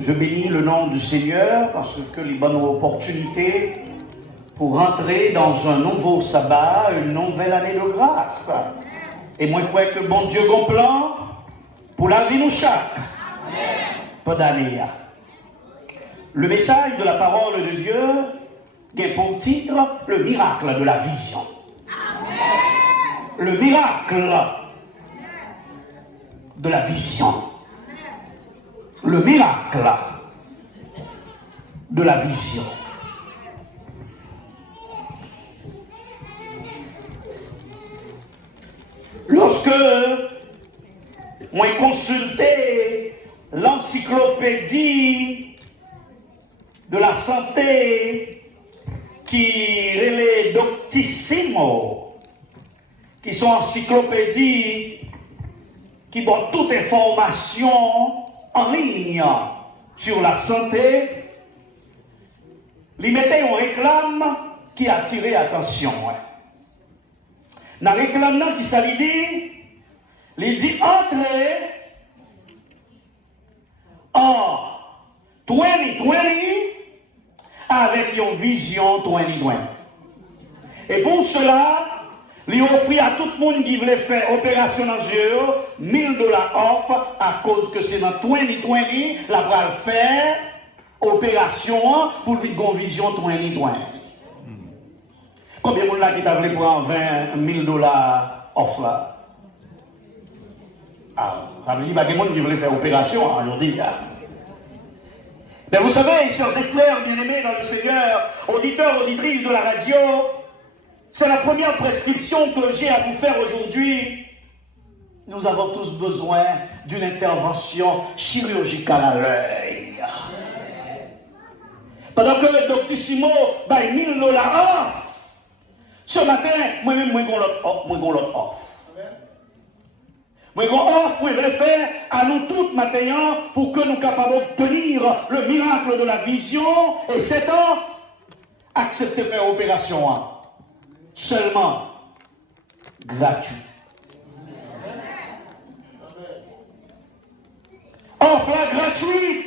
Je bénis le nom du Seigneur parce que les bonnes opportunités pour entrer dans un nouveau sabbat, une nouvelle année de grâce. Et moi, je crois que bon Dieu a un plan pour la vie de chaque. Pas d'année. Le message de la parole de Dieu a pour titre le miracle de la vision. Le miracle de la vision. Le miracle de la vision. Lorsque moi consulté l'encyclopédie de la santé qui est les Doctissimo, qui sont encyclopédies qui donnent toute information en ligne sur la santé, ils mettaient une réclame qui a attiré l'attention. Dans la réclame qui s'est dit, il dit entrer en 2020 avec une vision 2020. Et pour cela, il offrit à tout le monde qui voulait faire opération dans le $1000 off à cause que c'est dans 2020 la va faire opération pour une vision 2020. Combien de monde là qui t'a voulu prendre $20,000 off là? Ah, ça veut dire qu'il y a des gens qui veulent faire opération aujourd'hui. Mais vous savez, sœurs et frères bien-aimés dans le Seigneur, auditeurs, auditrices de la radio, c'est la première prescription que j'ai à vous faire aujourd'hui. Nous avons tous besoin d'une intervention chirurgicale à l'œil. Pendant que le Doctissimo baille $1000 off, ce matin, moi-même, moi, l'autre off. Moi, offre, moi, je vais faire à nous tous maintenant pour que nous soyons capables d'obtenir le miracle de la vision. Et cette offre, acceptez de faire opération. Seulement gratuit. Offre gratuite.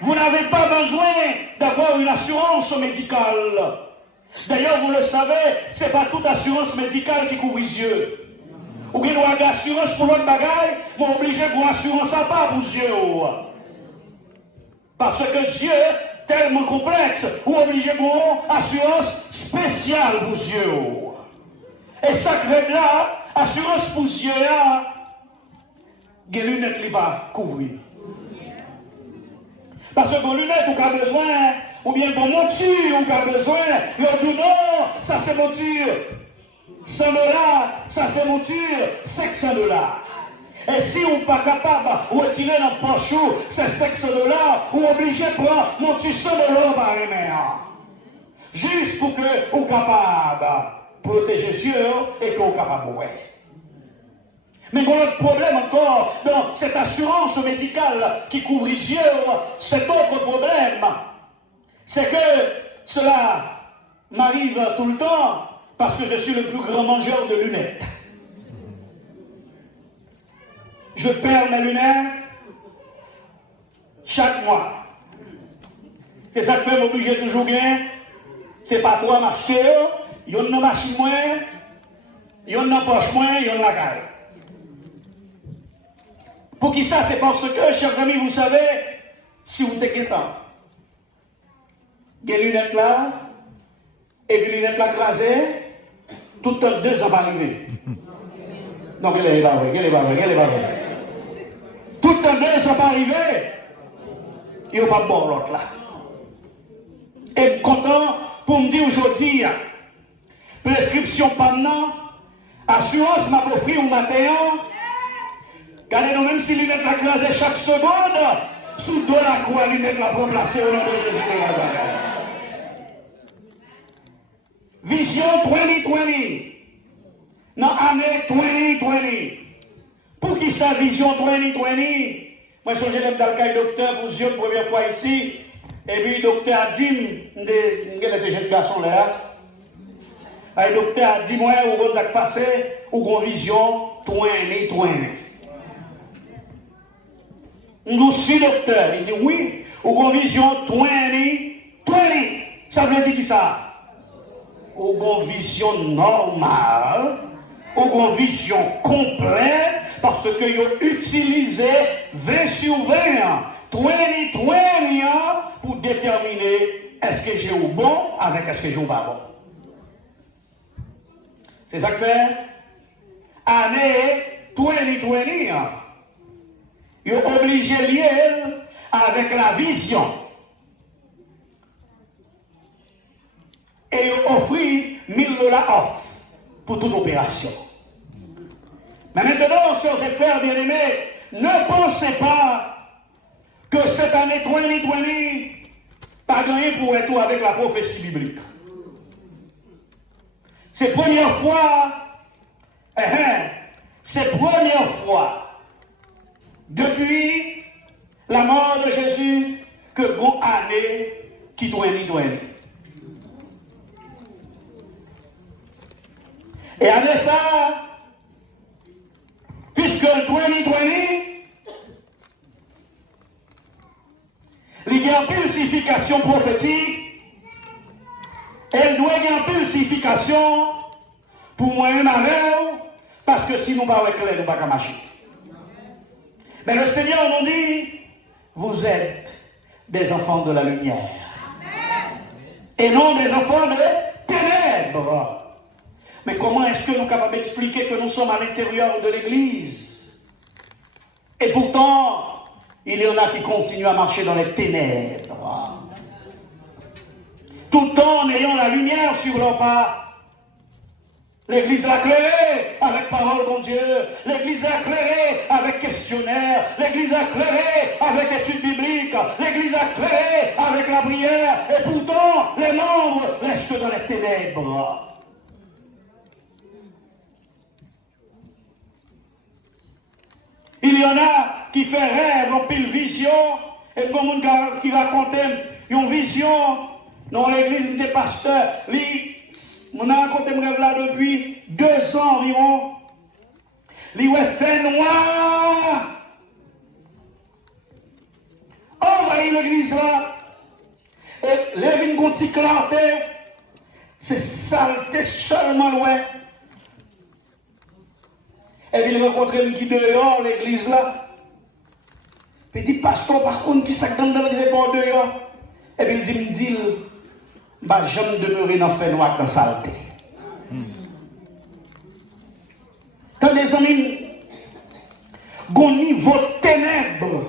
Vous n'avez pas besoin d'avoir une assurance médicale. D'ailleurs, vous le savez, ce n'est pas toute assurance médicale qui couvre les yeux. Ou bien vous avez assurance pour l'autre bagaille, mais obligé pour assurance à part pour les yeux. Parce que les yeux tellement complexe, ou obligé pour assurance spéciale pour les yeux. Et ça crée là, assurance pour les yeux, les lunettes ne pas couvrir. Parce que les lunettes, vous avez besoin, ou bien pour monture, vous avez besoin, l'autre non, ça c'est monture. $100, ça c'est monture, $500. Et si vous n'êtes pas capable de retirer dans le poche, c'est $500, vous êtes obligé de prendre monture $100 par main. Juste pour que vous soyez capable de protéger les yeux et que vous soyez capable de voir. Mais il y a un autre problème encore dans cette assurance médicale qui couvre les yeux, cet autre problème, c'est que cela m'arrive tout le temps parce que je suis le plus grand mangeur de lunettes. Je perds mes lunettes chaque mois. C'est ça qui fait m'obliger toujours bien. C'est pas toi m'acheter, il y a une machine moins, il y a une poche moins, il y a une la caille. Pour qui ça, c'est parce que, chers amis, vous savez, si vous êtes guettant, des lunettes là, et des lunettes là crasées, tout le 2 ans va arriver. Non, qu'elle est pas vrai. Tout le 2 ans va arriver, il n'y a pas de bon l'autre là. Et content pour me dire aujourd'hui, prescription pendant, assurance m'a offert au matin. Regardez-nous, même si lunettes la crasée chaque seconde, sous $2 quoi lunettes la remplacer au nom de Jésus. Vision 2020. Dans l'année 2020. Pour qui ça, Vision 2020? Moi, je suis dans le cas docteur pour la première fois ici. Et puis, le docteur a dit, je suis garçon là. Le docteur a dit, moi, où vous passé, ou une vision 2020. Nous, si docteur, il dit oui, Ou une vision 20, ça veut dire qui ça? Ou une vision normale, ou une vision complète, parce que vous utilisé 20 sur 20, 20 pour déterminer est-ce que j'ai au bon avec est-ce que j'ai au pas bon. C'est ça que fait année 2020, ils sont obligés de lier avec la vision. Et ils offrent $1000 off pour toute opération. Mais maintenant, chers et frères bien-aimés, ne pensez pas que cette année 2020 pas gagné pour être avec la prophétie biblique. C'est la première fois, c'est la première fois depuis la mort de Jésus que bon année qui 2020. Et avec ça, puisque 2020, il y a une purification prophétique, elle doit y avoir une purification pour moi-même avec, parce que si nous ne sommes pas clairs, nous ne pouvons pas marcher. Mais le Seigneur nous dit, vous êtes des enfants de la lumière. Et non des enfants de ténèbres. Mais comment est-ce que nous sommes capables d'expliquer que nous sommes à l'intérieur de l'Église? Et pourtant, il y en a qui continuent à marcher dans les ténèbres. Tout le temps en ayant la lumière sur leur pas. L'Église l'a éclairée avec parole de Dieu. L'Église l'a éclairée avec questionnaire. L'Église l'a éclairée avec études bibliques. L'Église l'a éclairée avec la prière. Et pourtant, les membres restent dans les ténèbres. Il y en a qui font rêve, en pile vision, et comme on qui raconte une vision dans l'église des pasteurs. On a raconté un rêve là depuis 2 ans environ. Il a fait noir. Envahit l'église là. Et les une petite clarté. C'est saleté seulement loin. Et puis il rencontre une qui dehors, l'église là. Puis il dit, pasteur, par contre, qui s'attend dans le départ dehors? Et puis il dit, bah, j'aime demeurer dans le fait noir dans la saleté. Tant des amis, au niveau ténèbres,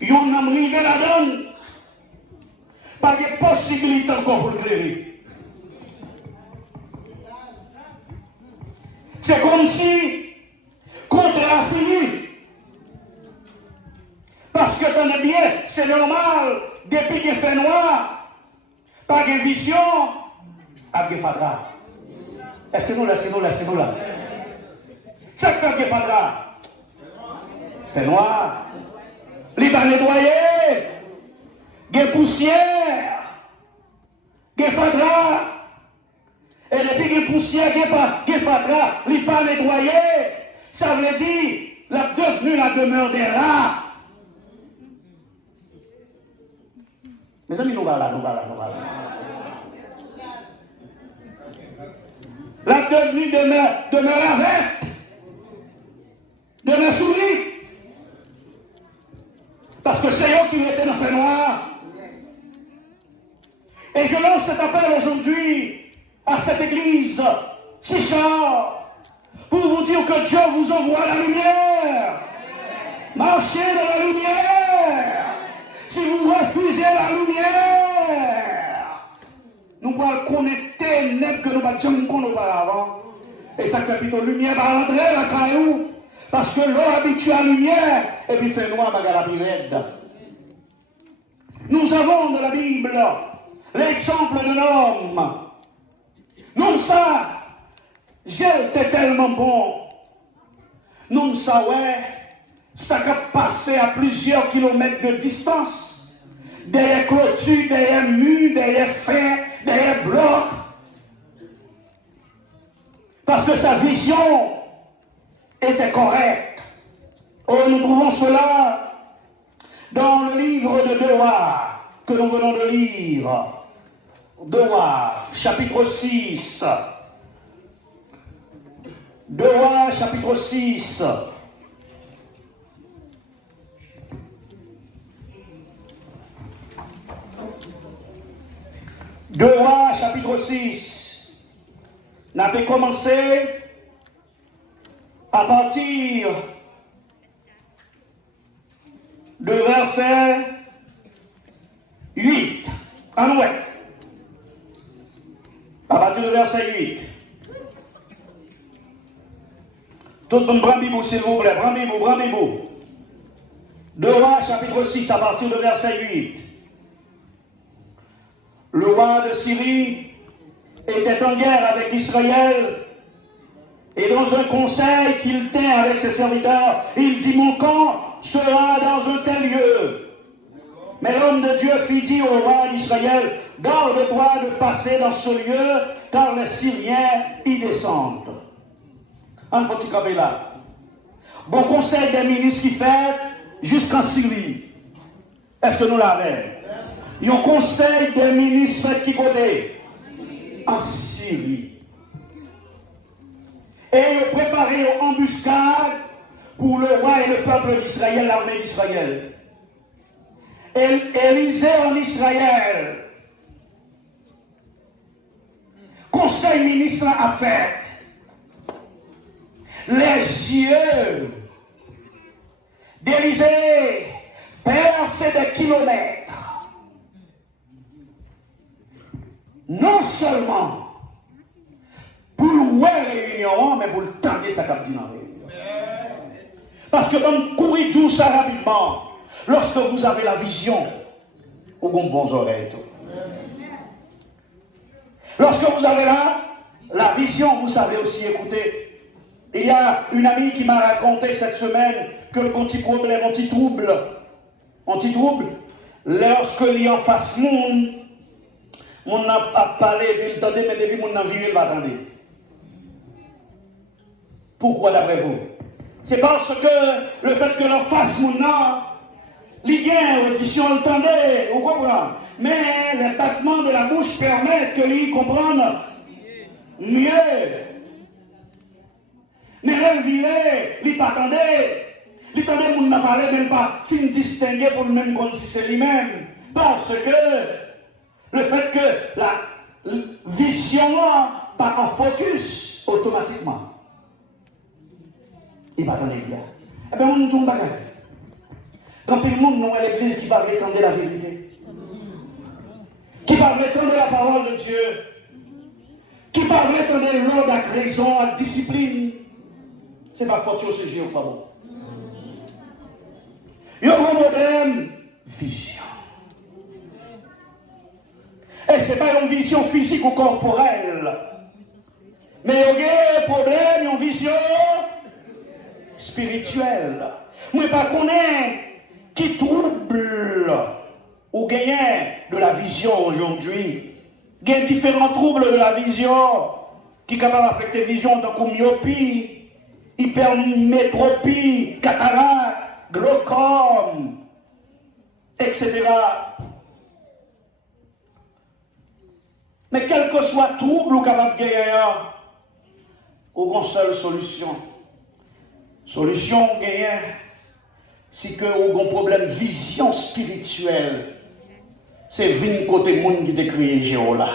ils ont arrivé là-dedans, pas de possibilité encore pour le clairer. C'est comme si contrat fini. Parce que t'en es bien, c'est normal, depuis qu'il fait noir, pas de vision, pas de fadra. Est-ce que nous là? C'est que fait fadra. Fait noir. Il va nettoyer. Des poussières. Des fadra. Et depuis qu'il y a poussière, qu'il y a fatra, il n'est pas nettoyé, ça veut dire la devenue la demeure des rats. Mes amis, nous voilà. La devenue demeure avec, demeure souris. Parce que c'est eux qui étaient dans le fait noir. Et je lance cet appel aujourd'hui à cette église, si chère, pour vous dire que Dieu vous envoie la lumière. Marchez dans la lumière. Si vous refusez la lumière, nous allons connaître ténèbres que nous ne jamais connu auparavant. Et ça fait plutôt lumière va rentrer la caillou. Parce que l'eau habitue à la lumière, et puis fait noir, bagarre la plus raide. Nous avons dans la Bible l'exemple d'un homme. Non, ça, j'étais tellement bon. Non, ça, ouais, ça a passé à plusieurs kilomètres de distance. Derrière clôtures, derrière murs, derrière fer, derrière blocs. Parce que sa vision était correcte. Oh, nous trouvons cela dans le livre livre de 2 Rois que nous venons de lire. 2 Rois, chapitre 6. 2 Rois, chapitre 6. Deux Rois, chapitre 6. Nous avons commencé à partir de verset 8. Ah ouais. À partir de verset 8. Tout le monde, bravo, s'il vous plaît. Bravo. 2 Rois, chapitre 6, à partir de verset 8. Le roi de Syrie était en guerre avec Israël et dans un conseil qu'il tint avec ses serviteurs, il dit: mon camp sera dans un tel lieu. Mais l'homme de Dieu fit dire au roi d'Israël: garde-toi de passer dans ce lieu, car les Syriens y descendent. On faut y camper là. Bon conseil des ministres qui fait jusqu'en Syrie. Est-ce que nous l'avons? Il y a un conseil des ministres fait qui côté? En Syrie. Et ils ont préparé une embuscade pour le roi et le peuple d'Israël, l'armée d'Israël. Élisée en Israël. Conseil ministre a fait. Les yeux d'Élisée percent des kilomètres. Non seulement pour louer réunion, mais pour le tendre sa capitale en réunion. Parce que comme courir tout ça rapidement, lorsque vous avez la vision, vous avez bonnes oreilles. Lorsque vous avez la vision, vous savez aussi écouter. Il y a une amie qui m'a raconté cette semaine que le petit problème, un petit trouble, lorsque il y a en face monde, on n'a pas parlé, il entendait, mais depuis on n'a viré, il va attendre. Pourquoi d'après vous? C'est parce que le fait que l'on fasse mon nom, les gains, l'audition, le tendait, vous comprenez? Mais les battements de la bouche permettent que les comprennent mieux. Mais elle virait, il pas attendait. Il attendait pour nous parler, même pas fin distinguer pour le même comme si c'est lui-même. Parce que le fait que la vision pas en focus automatiquement. Il va attendre bien. Eh bien, on nous dit un bagage. Quand le monde nous à l'église qui va prétendre la vérité, qui va prétendre la parole de Dieu, qui va prétendre l'ordre à raison, à discipline, c'est pas faute au sujet ou pas bon. Il y a un problème, vision. Et ce n'est pas une vision physique ou corporelle, mais il y a un problème, une vision spirituelle. Moi, je ne connais pas qui trouble ou gagne de la vision aujourd'hui. Il y a différents troubles de la vision qui sont capables d'affecter la vision, donc myopie, hypermétropie, cataracte, glaucome, etc. Mais quel que soit trouble ou capable de gagner, ou une seule solution. Solution gagner, c'est que ou un problème vision spirituelle. C'est 20 côté monde qui décrit Géo là.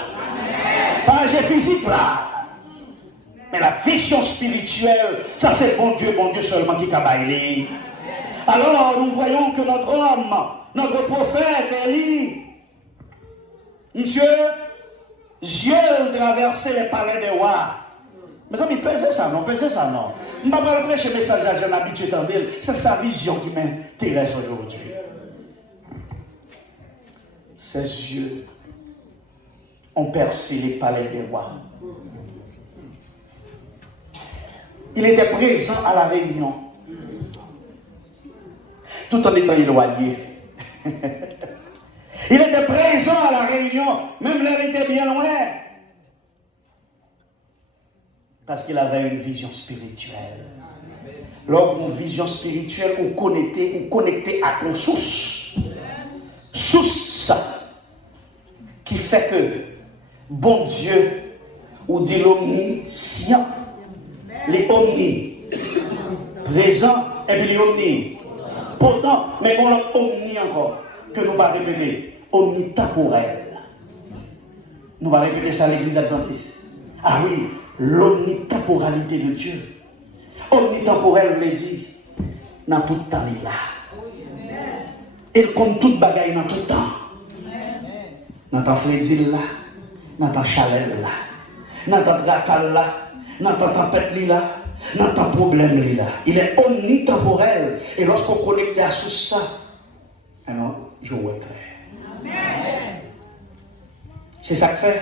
Pas un physique là. Mais la vision spirituelle, ça c'est bon Dieu seulement qui cabaille. Alors nous voyons que notre homme, notre prophète Élie, monsieur, Dieu traversait les palais des rois. Mais ça, il pesait ça, non? Je ne vais pas prêcher le message à Jean habitué d'Andel. C'est sa vision qui m'intéresse aujourd'hui. Ses yeux ont percé les palais des rois. Il était présent à la réunion, tout en étant éloigné. Il était présent à la réunion, même là il était bien loin. Parce qu'il avait une vision spirituelle. Lorsqu'on a une vision spirituelle, on connecté à ton source. Sous ça, qui fait que bon Dieu, ou dit l'omniscient, les omnis, présents et puis les omnis. Pourtant, mais on a omni encore, que nous va répéter, omnitemporel. Nous va répéter ça à l'église adventiste. Ah oui, l'omnitemporalité de Dieu. Omnitemporel, on dit, dans tout temps, il est là. Il compte toute bagaille dans tout temps. Dans ta frédile là, dans ta chaleur là, dans ta rafale là, dans ta tempête là, dans ta problème là. Il est omnitemporel. Et lorsqu'on connecte à sous ça, alors je vois clair. C'est ça que fait.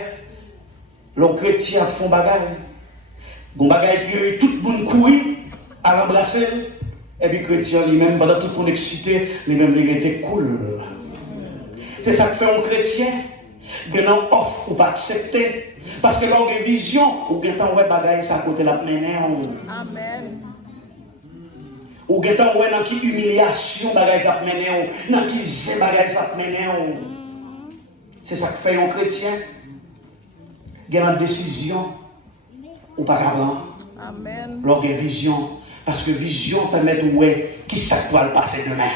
Les chrétiens font bagaille. Bon bagaille qui tout le monde courir à l'embrasser. Et puis les chrétiens lui-même, pendant tout le monde excité, lui-même il était cool. C'est ça que fait un chrétien. Mais non, offre ou pas accepter. Parce que l'on a une vision, ou bien tant ouais bagaille ça côté la mener. Amen. Ou bien tant ouais dans qui humiliation bagaille ça mener, dans qui zé bagaille ça mener. C'est ça que fait un chrétien. Il y a une décision ou pas avant. Amen. L'on a une vision. Parce que vision permet de voir qui ça doit le passer demain.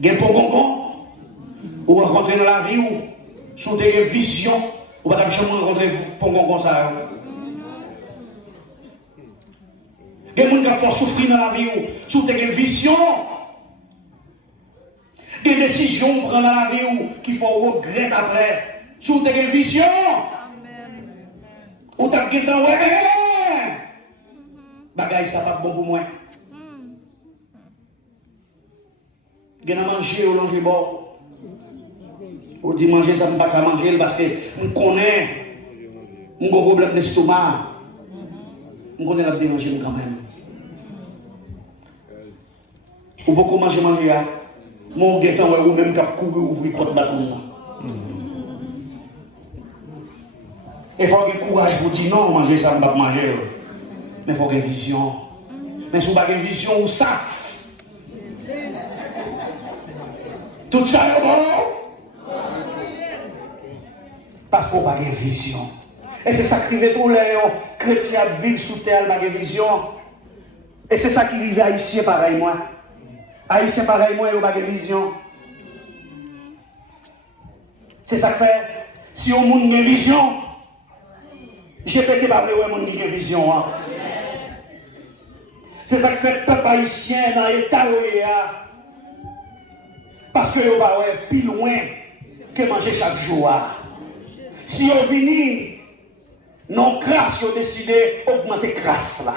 Gen pour gongon, ou rencontrer dans la vie, ou si vous avez une vision, ou pas jamais rencontrer pour gongon ça. Gen moun qui a souffrir dans la vie, ou si vous avez une vision, des décisions que vous prenez dans la vie, ou qu'il faut regretter après. Si vous avez une vision, ou tu as un temps, ouais, bagaille ça pas bon pour moi. Vous avez mangé ou manger bon. Vous dites manger, ça ne peut pas manger parce que je connais un problème d'estomac. Je connais la manger quand même. Ou beaucoup manger. Mon guettant ou même cap courir ouvrir porte bâton. Il faut avoir courage pour dire non, manger ça, ne pas manger. Mais il faut avoir une vision. Mais si vous n'avez pas une vision, ou ça. Tout ça est bon. Parce qu'on n'a pas de vision. Et c'est ça qui arrive pour les chrétiens vivent sous terre, pas de vision. Et c'est ça qui arrive à Haïtien pareil moi. Haïtien pareil moi, il n'a pas de vision. C'est ça qui fait. Si on a une vision, je peux pas avoir une vision. C'est ça qui fait le peuple haïtien dans l'état où il est. Parce que vous n'avez plus loin que manger chaque jour. Si vous venez, non crasse, vous décidez d'augmenter crasse là.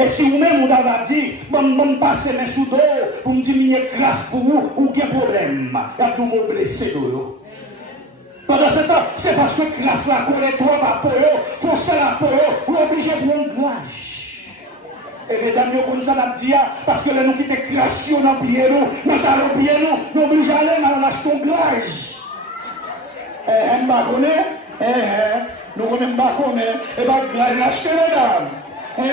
Et si vous-même vous avez dit, bon, passer mes sous d'eau pour me diminuer crasse pour vous, ou qu'il y a un problème. Il y a tout le monde blessé de l'eau. Pendant ce temps, c'est parce que crasse là connaît trop à peau, forcer la peau, vous êtes obligé de prendre grâce. Et mesdames, nous ça l'a dit, parce que nous qui étaient création dans le pied, nous allons pied, nous obligés d'aller dans l'acheter grâce. Nous connaissons pas connaître, et bien grâce acheter mesdames. Nous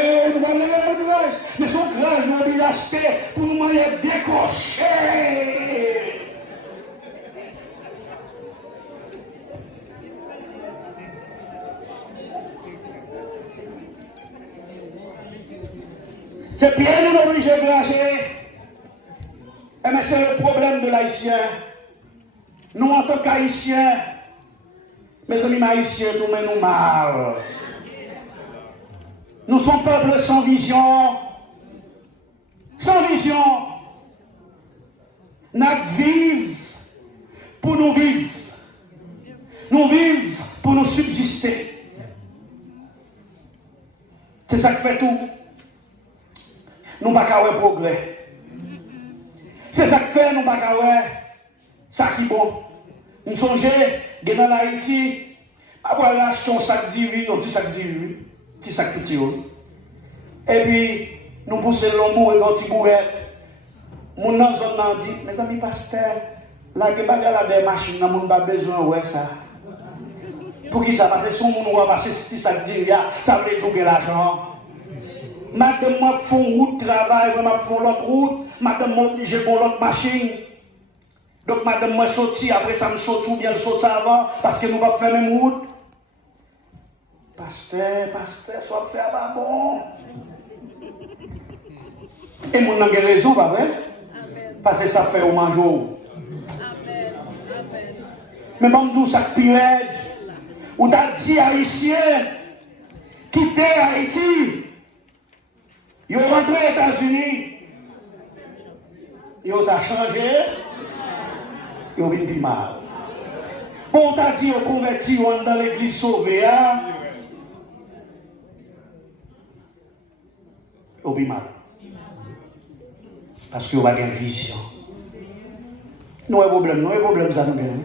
allons aller dans grâce. Mais son grâce, nous obligés d'acheter pour nous aller décocher. C'est bien nous obligés de lâcher. Mais c'est le problème de l'haïtien. Nous, en tant qu'haïtiens, mes amis haïtiens, nous nous mal. Nous sommes peuple sans vision. Sans vision. Nous vivons pour nous vivre. Nous vivons pour nous subsister. C'est ça qui fait tout. Nous ne pouvons pas avoir progrès. C'est ça que fait, nous ne pouvons pas avoir ça qui est bon. Nous songeons, dans Haïti, après acheter un sac d'huile, un petit sac d'huile, un petit sac petit. Et puis, nous poussons l'ombre et un petit couvert. Mon nom dit, mes amis pasteurs, là, que bagarre des machines, nous n'avons pas besoin de ça. Pour qui ça? Parce que si on va passer ce petit sac d'huile, ça veut dire l'argent. Madame, moi, font route, travail, moi, font l'autre route. Madame, moi, obligé pour l'autre machine. Donc, madame, moi, sorti, après ça me saute ou bien le saute avant, parce que nous va faire même route. Pasteur, soit faire pas bon. Et mon n'a pas raison, pas vrai? Parce que ça fait au mangeau. Mais bon, tout ça pire. Ou t'as dit haïtien, quitter Haïti. Ils ont rentré aux États-Unis. Ils ont changé. Ils ont vu plus mal. Bon, t'as dit, ils ont converti dans l'église sauvée. Ils ont vu mal. Parce qu'ils ont pas une vision. Nous avons un problème, ça nous gagne.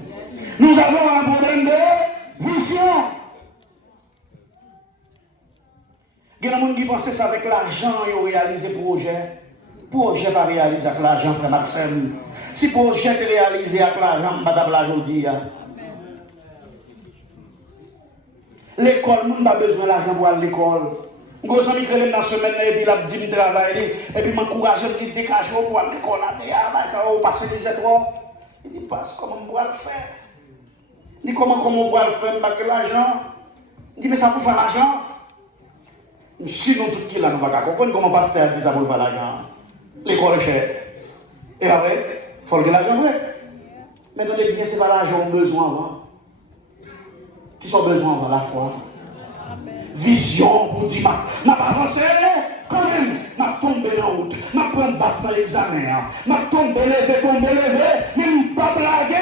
Nous avons un problème de vision. Il y a des gens qui pensent que c'est avec l'argent qu'ils ont réalisé le projet. Le projet pas réalisé avec l'argent, frère Maxime. Si le projet est réalisé avec l'argent, je ne vais pas aujourd'hui. L'école, nous n'avons pas besoin d'argent pour aller à l'école. Je suis allé dans la semaine et puis il dit que je travaille. Et puis je m'encourage à me décacher pour aller à l'école. Ça va passer les étoiles. Il dit, passe comment on va le faire. Il dit, comment on va le faire avec l'argent. Il dit, mais ça pour faire l'argent. Sinon, tout qui là, nous ne pouvons pas comprendre comment pasteur dit ça pour faire l'argent. L'école est chère. Et après, il faut que l'argent vrai. Mais attendez bien, ce n'est pas l'argent qu'on a besoin. Qui sont besoin de la foi. Vision pour dire, je vais avancer quand même. Je vais tomber en route. Je vais prendre baffe dans l'examen. Je vais tomber, lever. Mais je ne vais pas blaguer.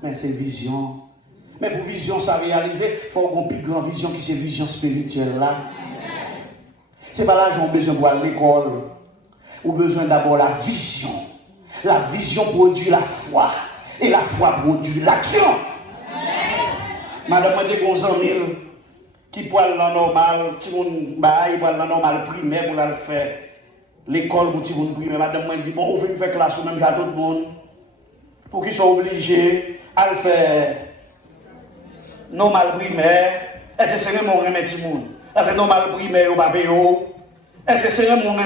Mais c'est vision. Mais pour vision, ça réaliser, il faut avoir une plus grande vision qui c'est vision spirituelle là. Ce n'est pas là que j'ai besoin de voir l'école. Ou besoin d'abord la vision. La vision produit la foi. Et la foi produit l'action. Madame, je dis qu'on qui peut aller dans normal, qui peut aller dans normal primaire pour le faire. L'école pour le primaire. Madame, je dis, bon, on veut faire classe même à tout le monde. Pour qu'ils soient obligés à le faire normal primaire. Est-ce que c'est vraiment un petit monde? Est-ce que normal primaire ou pas? Est-ce que c'est vraiment un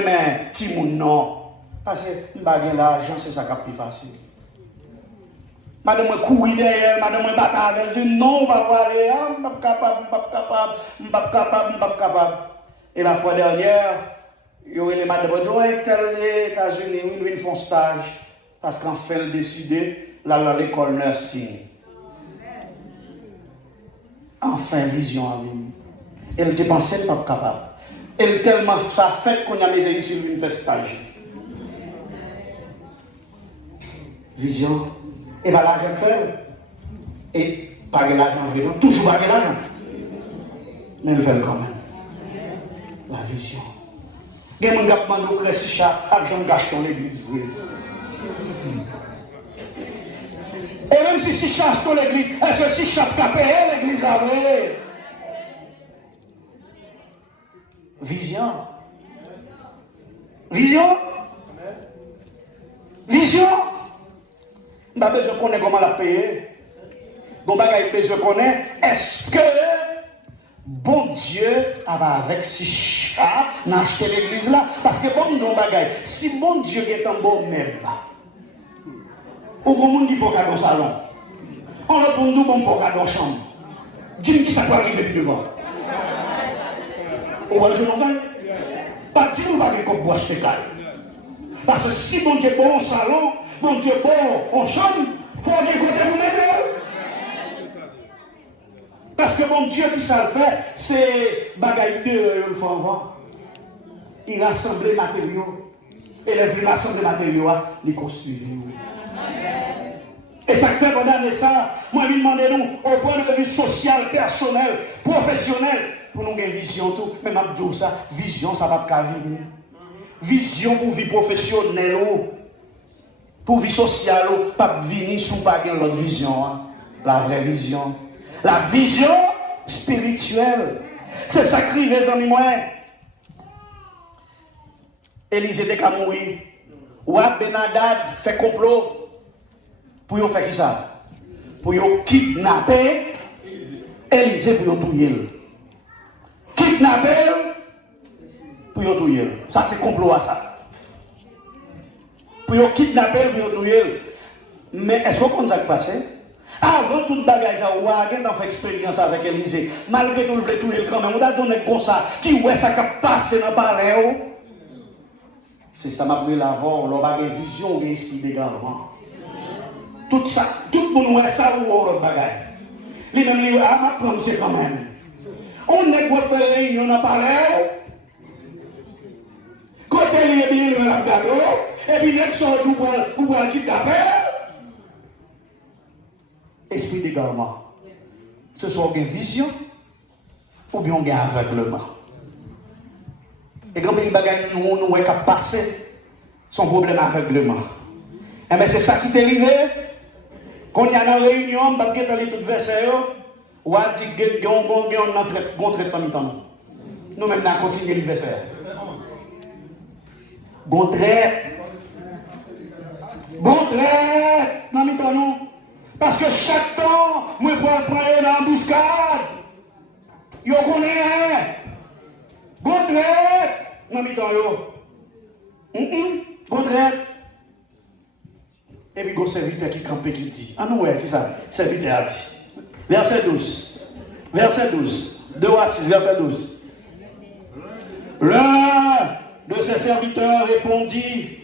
petit monde? Non. Parce que l'argent, c'est ça qui est plus facile. Madame, je cours derrière, madame, je bats avec elle, je dis non, on va pas aller, je ne suis pas capable. Et la fois dernière, il y aurait les madames, les États-Unis, ils font stage, parce qu'en fait, ils décident, là, l'école nursing. Enfin, vision à lui. Elle ne pensait pas capable. Elle tellement ça fait qu'on a mis ici une stage. Vision. Et bien l'argent fait. Et pas de l'argent vraiment. Toujours pas de l'argent. Mais elle fait quand même. La vision. Il y a des gens qui demandent au si chat, argent gâche dans l'église. Et même si chat dans l'église, est-ce que si chat a payé l'église après? Vision. Vision. Vision. Je n'ai pas besoin de connaître comment la payer. Donc, je n'ai pas besoin de connaître. Est-ce que bon Dieu avec si chat n'a acheté l'église là? Parce que bon Dieu, si bon Dieu est un bon même, ou comme on dit faut qu'à dans le salon, on le pour nous, on faut qu'à dans la chambre. Dis-moi qui ça peut arriver devant. Ou va le jouer dans le pas dis-nous pas qu'on peut acheter calme. Parce que si bon Dieu est bon au salon, bon Dieu est bon en chambre, il faut aller côté vous mettre. Parce que bon Dieu qui ça fait, c'est bagaille de le faut avoir. Il rassemble les matériaux. Et le rassemble les matériaux, il construit. Et ça fait pendant ça, moi je demande nous, au point de vue social, personnel, professionnel, pour nous avoir une vision tout. Mais je dis ça, vision, ça va pas venir. Vision pour vie professionnelle, pour vie sociale, pas venir sous pas l'autre vision. La vraie vision. La vision spirituelle. C'est ça que les amis moi. Élisée de Kamouri. Ou Benadad fait complot. Pour faire qui ça? Pour kidnapper Élisée pour tuer. Kidnapper pour pour y tuer. Ça, c'est complot à ça. Pour y kidnapper, pour y tuer. Mais est-ce qu'on compte ça qui passe? Avant toute bagaille, ça, on a fait expérience avec Élysée. Malgré tout, le tuer quand même. On a donné comme ça. Qui ouais ça qui a passé dans le palais? C'est ça, m'a pris l'avant. On a une vision, on a esprit également. Tout ça, tout le monde ouais ça ou autre bagaille. Les mêmes livres, ah, ma c'est quand même. On est pour faire réunion dans le palais. Côté les bien le gado, et puis next sort pour kidnapper. Esprit d'égarement. Ce soit une vision ou bien un aveuglement. Et quand une bagarre nous est capable de passer, son problème aveuglement. Et bien c'est ça qui t'est arrivé. Quand il y a une réunion, on va dire tout verset, on va dire qu'on a traitement temps. Nous même on continue le verset. Bon trait. Bon trait. Non, mais nous. Parce que chaque temps, moi, pour prendre dans l'embuscade, yo connaît. Bon trait. Non, mais yo. Bon trait. Et puis, il y a un serviteur qui campe qui dit. Ah non, ouais, qui ça? Serviteur a dit. Verset 12. Verset 12. 2 à 6, verset 12. L'un de ses serviteurs répondit,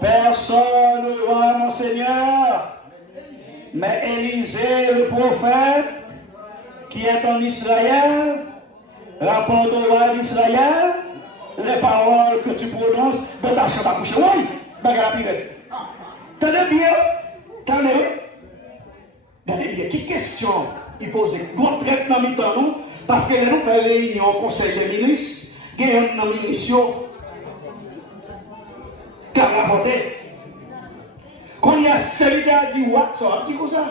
personne ne voit mon Seigneur, mais Élisée le prophète qui est en Israël rapporte au roi d'Israël les paroles que tu prononces dans ta chambre à coucher. Oui, bagarre la pirate. Tenez bien, tenez. Tenez bien, quelle question il pose? Gros traitement mi-temps nous, parce que nous faisons réunion au conseil des ministres. Il y a une mission qui a rapporté. Quand il y a celui qui a dit, ouais, ça va petit comme ça.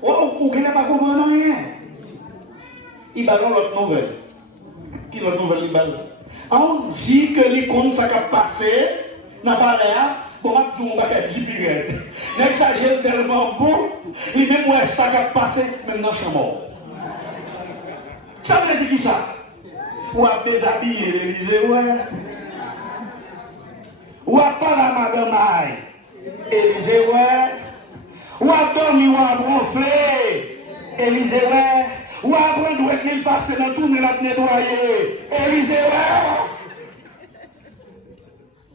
Vous ne pas comprendre rien. Il va dans l'autre nouvelle. Qui l'autre nouvelle il va? On dit que les comptes ça qui a passé, n'a pas l'air, bon, on va faire du pirate. N'exagère tellement bon, il même ouais ça qui a passé, maintenant je suis mort. Ça veut dire qui ça? Ou à déshabiller l'Élysée, ouais. Ou à pas la madame Aïe, Élysée, ouais. Ou à dormir ou à bronfler, Élysée, ouais. Ou à prendre où est-ce qu'il passe dans tout, mais la nettoyer, Élysée, ouais.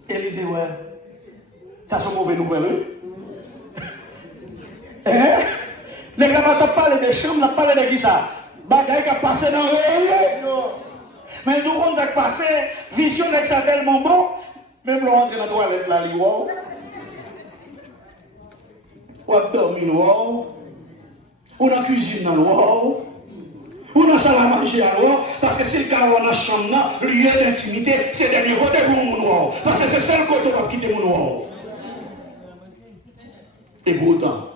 Élysée, ouais. Ça c'est mauvais nouvelle, hein? Les gars, on parle des chambres, on parle de qui ça? Bagaille qui a passé dans le réveil. Mais nous, on a passé, vision avec ça tellement bon, même le rentrer dans la toilette là, ou à dormir ou dans la cuisine dans l'eau, ou dans la salle à manger à l'eau, parce que c'est le cas où on a chambre, lieu d'intimité, c'est le dernier côté pour mon noir, parce que c'est le seul côté pour quitter mon noir. Et pourtant,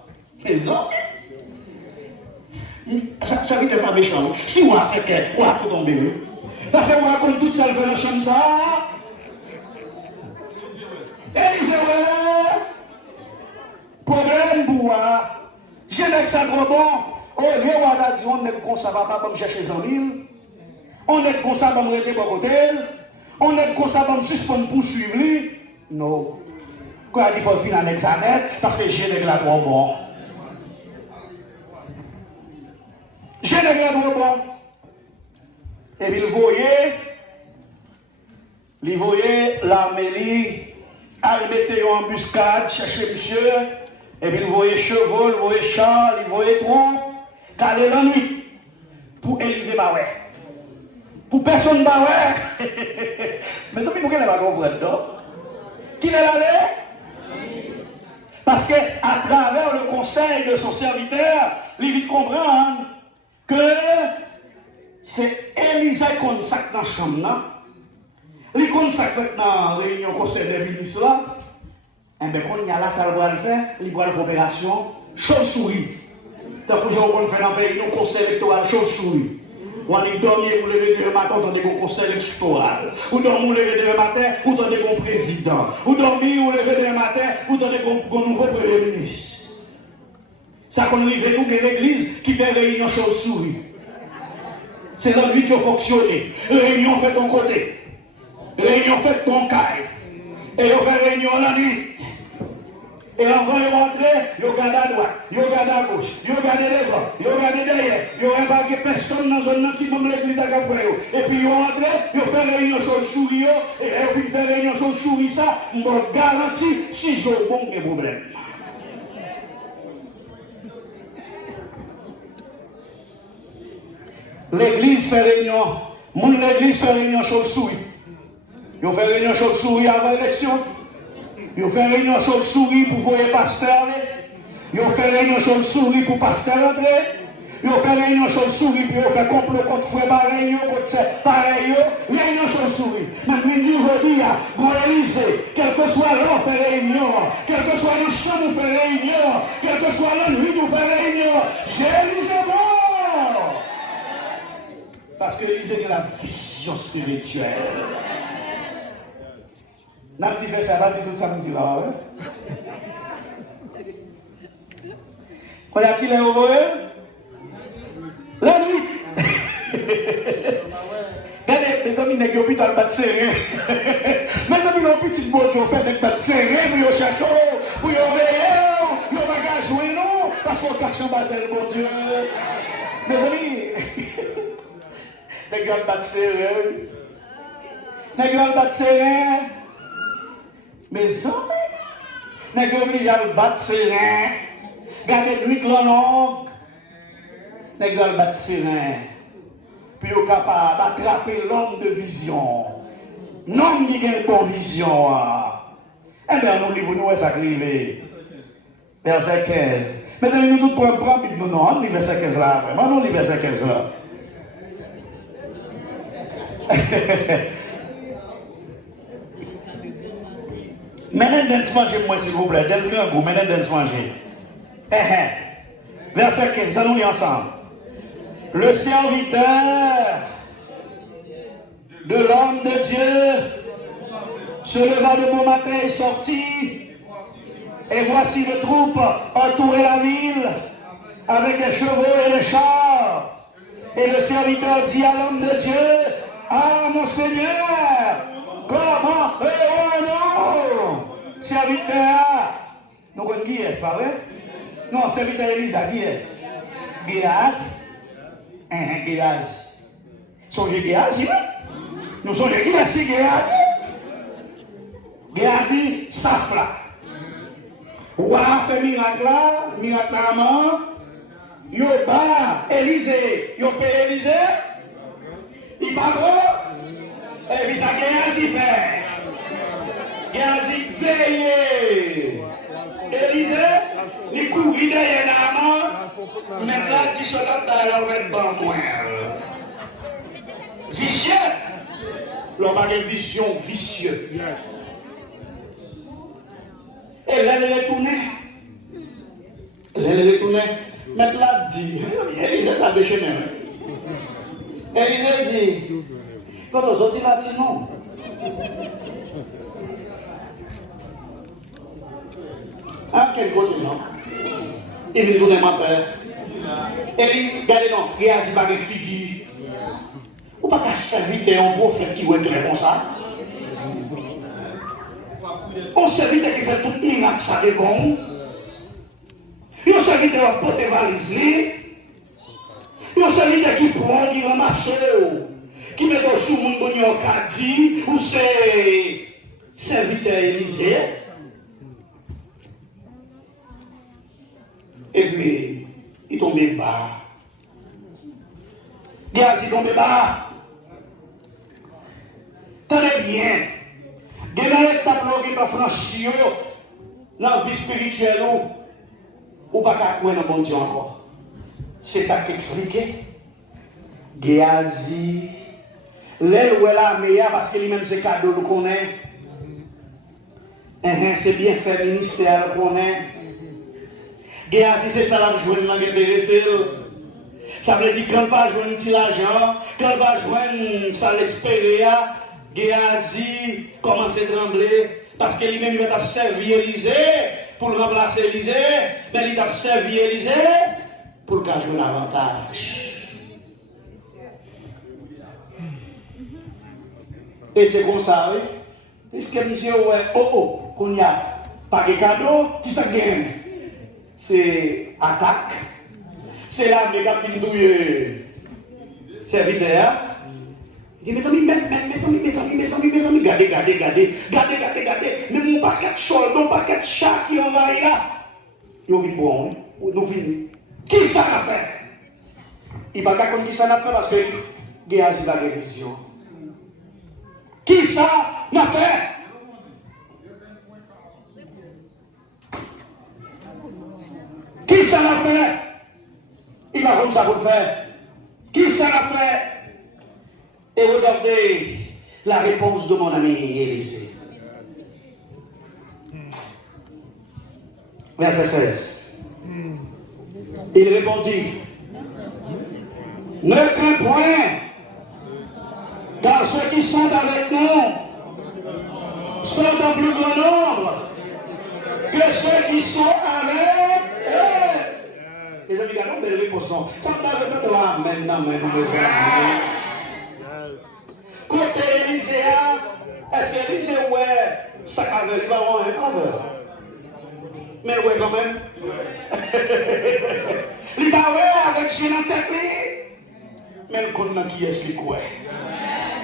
les hommes, ça veut dire que c'est méchant. Si on a fait qu'elle, on a tout tombé. Parce que on raconte toute ça dans la chambre ça. Élysée, problème pour moi. J'ai un ça trop bon. Oh, les on a dit on est comme ça, va pas me chercher en l'île. On est comme ça, va me rester pour côté. On est comme ça, va me suspendre pour suivre lui. Non. Quoi, il faut finir un examen parce que j'ai des gars trop bons. J'ai des gars trop bons. Et puis il voyait l'armée, elle mettait en embuscade, chercher monsieur, et puis il voyait chevaux, il voyait chars, il voyait trompe, caler la nuit, pour Élysée Bawet. Pour personne Bawet. Mais pourquoi il n'a pas compris non? Qui est allé? Parce qu'à travers le conseil de son serviteur, il vite comprendre que c'est Élysée qu'on sac dans la chambre. Il qu'on sac fait dans la réunion conseil des ministres là. Et bien quand il y a là, ça va le faire, il va faire l'opération chauve-souris. Tant que on fait dans le pays, le conseil électoral chauve-souris. Ou on est dormi, vous levez demain matin, on a un conseil électoral. Ou dormi, vous levez demain matin, vous avez un président. Ou dormi, vous levez demain matin, vous avez un nouveau premier ministre. Ça qu'on arrive tout l'église qui fait réunion chauve-souris. C'est dans lui qui a fonctionné. Réunion fait ton côté. Réunion faite ton caille. Et on fait réunion la nuit. Et avant de rentrer, ils regardent à droite, ils regardent à gauche, ils regardent devant, ils regardent derrière. Ils n'ont pas personne dans la zone qui même l'église à Gabriel. Et puis ils rentrent, ils font réunion sur le souris. Et puis ils font réunion sur le souris, ça, je garantis, si j'ai bon, il y a un problème. L'église fait réunion, l'église fait réunion sur le souris. Ils ont fait réunion sur le souris avant l'élection. Ils ont fait réunion sur le souris pour voir les pasteurs. Ils ont fait réunion sur le souris pour pasteur entrer. Ils ont fait réunion sur le souris pour faire complot contre frère pareil, contre pareil. Réunion sur le souris. Maintenant, aujourd'hui, bon Élysée, quel que soit l'heure, on fait réunion. Quel que soit le champ, on fait réunion. Quel que soit la nuit, on fait réunion. J'ai mort. Parce que Élysée a la vision spirituelle. N'a pas dit ça, va dire tout ça, me dit là. Quand il y a qui est heureux? La nuit. Regardez, mes amis, ils ont l'hôpital pas de serré. Mes amis, ils ont petit mot, ils ont fait des pas de serré, pour ils chercher, pour ils veiller, ils ont pas jouer, non, parce qu'on cache en bas, mon Dieu. Mes amis, les gars pas de serré. Les gars pas de serré. Mes amis, les gars obligés à battre serein. Gardez nuit l'oncle. Les gars battent serein. Puis ils sont capables d'attraper l'homme de vision. L'homme qui a une vision. Eh bien, nous livre nous ça arrivé. Verset 15. Maintenant, nous tous pour prendre, nous non, le verset 15 là. Vraiment, non, le verset 15 là. Maintenant, dance manger, moi, s'il vous plaît. Dance grand goût, maintenant, dance manger. Verset 15, nous lis ensemble. Le serviteur de l'homme de Dieu se leva de bon matin et sortit. Et voici les troupes entouraient la ville avec les chevaux et les chars. Et le serviteur dit à l'homme de Dieu, ah mon Seigneur, comment non serviteur, nous connaissons qui est, pas vrai? Non, serviteur Elisa, qui est? Géaz. Géaz. Songez Géaz, oui? Nous sommes Géaz, Géaz. Géaz, Safra. Ouah, fait miracle là, miracle à mort. Yo bas, Élysée. Yo paye Élysée. Il va gros. Et puis ça, Géaz, il fait. Géaz, il veille. Élysée, il court derrière la mort. Maintenant, il se lève dans la banque. Vicieux. L'homme a une vision vicieuse. Et là, elle est tournée. Elle est tournée. Maintenant, dit, Élysée, ça déchaîne. Élysée dit, quand on sortit là, dit non. Ah, quel côté non? Il veut tourner ma peur. Élie, regardez non, il y a pas de figure. Ou pas qu'à servir un prophète qui va être comme ça? On serviteur qui fait tout miracle, ça répond. Il y a un serviteur qui porte valise. Il y a un serviteur qui prend, qui ramasse, qui met au sous mon bonheur caddie, ou c'est serviteur Élysée. Et puis, il tombait bas. Géaz, il tombait bas. Tenez bien. Il y a un tableau qui est franchi dans la vie spirituelle ou pas qu'à croire dans le bon Dieu encore. C'est ça qui explique. Géasi, l'aile ou la meilleure parce que lui-même c'est cadeau qu'on connaît. C'est bien fait ministère qu'on connaît. Géasi, c'est ça la journée dans l'intéressé. Ça veut dire qu'on va jouer un petit argent, qu'on va jouer ça l'espérer. Géasi commence à trembler parce que lui-même il va servir Élysée pour le remplacer Élysée, mais il va servir Élysée pour qu'il joue l'avantage. Et c'est comme ça, oui. Puisque monsieur, ouais, qu'on y a pas de cadeau, qui ça gagne? C'est attaque. C'est là, mes gars, qui douillent serviteur. Il dit, mes amis, gardez. Mais mon paquet de sol, mon paquet de chat qui envahit là. Ils viennent pour nous venir. Qui ça a fait? Il va pas comme qui ça a fait parce que Géasi va révision. Qui ça n'a fait? Qui ça l'a fait? Il va comme ça pour le faire. Qui ça l'a fait? Et regardez la réponse de mon ami Élisée. Verset 16. Il répondit, ne crains point, car ceux qui sont avec nous sont en plus grand nombre que ceux qui sont avec eux. Les amis, regardons belle réponse. Ça me donne le temps maintenant. Côté Élisée, est-ce qu'Élisée, ouais, ça avait, il va avoir un cover. Mais ouais, quand même. Il va ouais avec Jean en tête. Mais le connaît qui est-ce qui croit.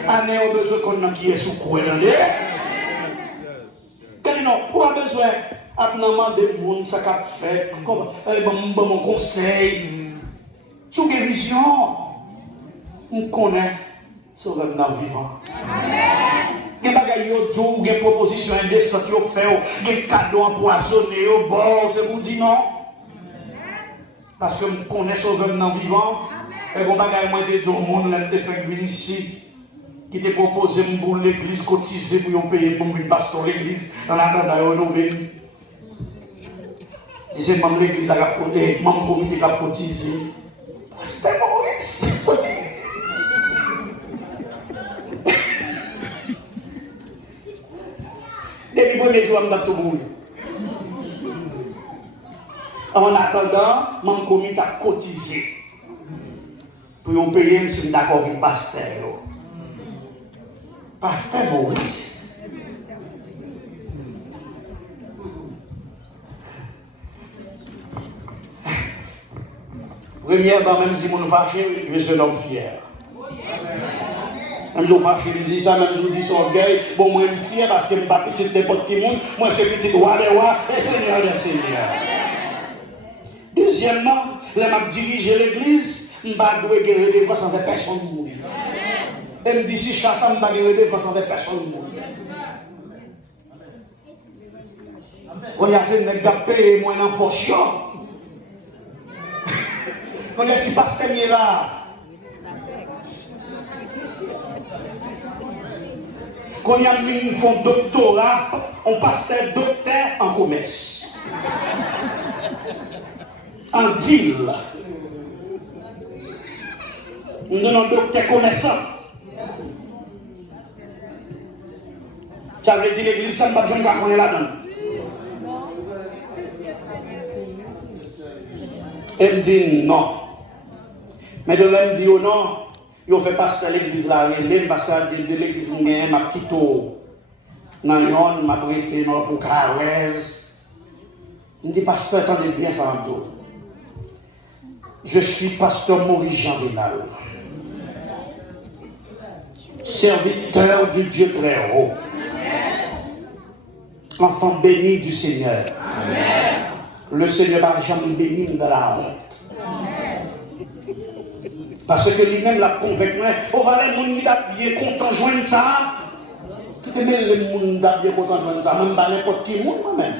On a besoin de connaître qui est sous quoi dans les. Quand non, pour avoir besoin, abnormal de monde, ça qu'a fait, comme mon conseil. Sur des visions, on connaît. Sur le vivant. Il y a des propositions indécentes, des cadeaux empoisonnés, c'est pour dire non. Parce que je connais ce venant vivant. Et bon, moi, je dis au monde, je fait venir ici, qui te proposé pour l'église cotisée pour payer pour une pasteur l'église, en attendant de renouveler. Je sais que l'église a cotisé, mon comité a cotisé. C'était Maurice. Depuis le premier jour, je suis tout le monde. En attendant, mon comité a cotisé pour payer si je suis d'accord avec le pasteur. Pasteur Maurice. Premièrement, même si je suis fâché, je suis un homme fier. Même si je suis fâché, je dis ça, même si je dis son orgueil, bon, moi, je suis fier parce que je ne suis pas petit de n'importe qui monde, moi, c'est petit roi des rois et seigneur des seigneurs. Deuxièmement, je vais diriger l'église, je ne vais pas guérir des fois sans faire personne mourir. Et me dit si je chasse, je ne vais pas guérir des fois sans faire personne mourir. Quand il y a ces nègres qui payent moins en poche, quand il y a qui passe là, quand il y a mis un doctorat, on passe docteur en commerce. En deal. Nous sommes docteur commerçant. Ça veut dire l'église, ça ne va pas besoin de là-dedans. Elle me dit non. Mais de là, elle me dit oh non. Il fait pasteur l'église là, il pasteur de l'église, ma petite nan m'a prêté pour Carlez. Il me dit pasteur, attendez bien ça. Je suis pasteur Maurice Jean Vénal, serviteur du Dieu très haut, enfant béni du Seigneur. Amen. Le Seigneur va jamais bénir dans la honte. Parce que lui-même l'a convaincu. On va les gens qui sont bien contents de joindre ça. Qui te met les gens qui sont bien contents de joindre ça, même pas n'importe qui monde moi-même.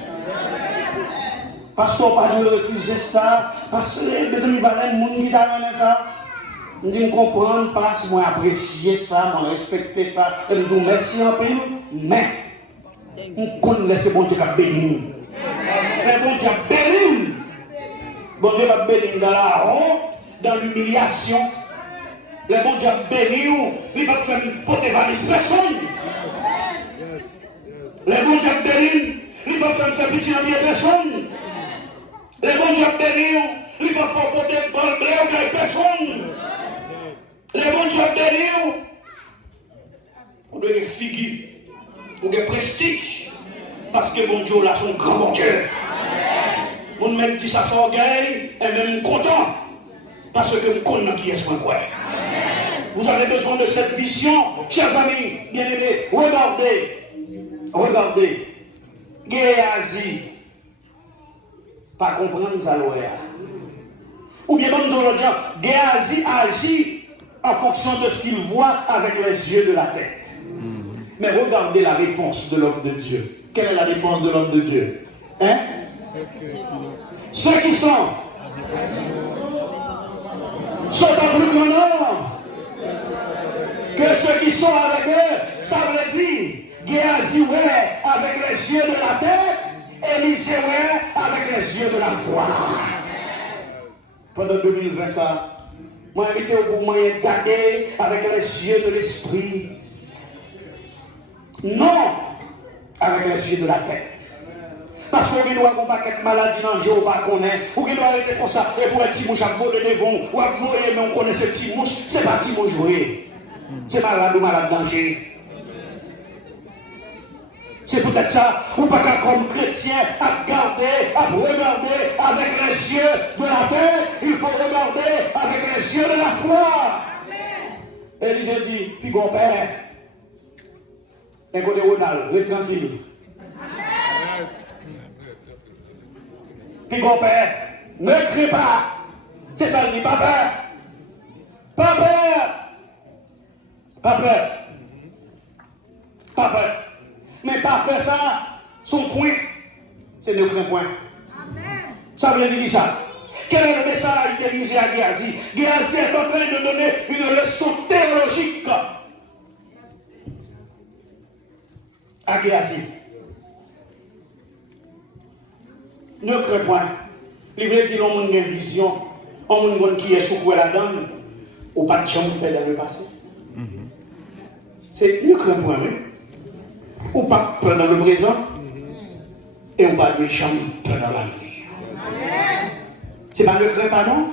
Parce qu'on pas refuser ça, parce que les amis valent les gens qui ont ça. Je dis, comprendre, parce moi apprécier ça, moi respecter ça, et je dis merci en prime, mais on connaît ce bon Dieu qui a béni. Le bon Dieu a béni. Bon Dieu va bénir dans la honte, dans l'humiliation. Le bon Dieu a béni, il va faire porter valise personne. Le bon Dieu a béni, il va faire petit en bien personne. Le bon Dieu a béni, il va faire porter bol blé ou personne. Le bon Dieu a béni, On doit une figure, on doit prestige, parce que mon Dieu là, son grand bon Dieu. On même dit ça sans orgueil, et même content, parce que vous connaissez qui est ce quoi. Vous avez besoin de cette vision, chers amis, bien-aimés. Regardez. Géasi, pas comprendre ça, ou bien même dans le dire, Géasi agit en fonction de ce qu'il voit avec les yeux de la tête. Mais regardez la réponse de l'homme de Dieu. Quelle est la réponse de l'homme de Dieu? Hein? Ceux qui sont un plus grand nombre que ceux qui sont avec eux. Ça veut dire Géasi ouais avec les yeux de la tête, Élisée ouais avec les yeux de la foi. Pendant 2020 ça, moi invité au moyen de garder avec les yeux de l'esprit. Non avec les yeux de la tête. Parce qu'on doit avoir un paquet de maladies dans le jeu, ou qu'on doit arrêter pour ça, et pour un petit mouche à voler devant, ou à voler, mais on connaît ce petit mouche, c'est pas petit mouche joué. C'est malade ou malade danger. C'est peut-être ça, ou pas qu'à comme chrétien, à regarder avec les yeux de la tête, il faut regarder avec les yeux de la foi. Élisée dit, puis bon père, et côté Ronald, reste tranquille. Puis bon père, ne crie pas. C'est ça, il dit, pas peur. Pas peur. Pas peur. Pas peur. Mais pas peur ça, son point, c'est ne crains point. Ça veut dire ça. Quel est le message d'Élisée à Géasi? Géasi est en train de donner une leçon théologique à Géasi. Ne crains point. Il veut dire qu'on a une vision, on a une qui est sous quoi la donne, ou pas de chambre dans le passé. C'est ne crains point, oui. Ou pas peur dans le présent, et on pas de chambre dans l'avenir. C'est pas ne crains pas, non?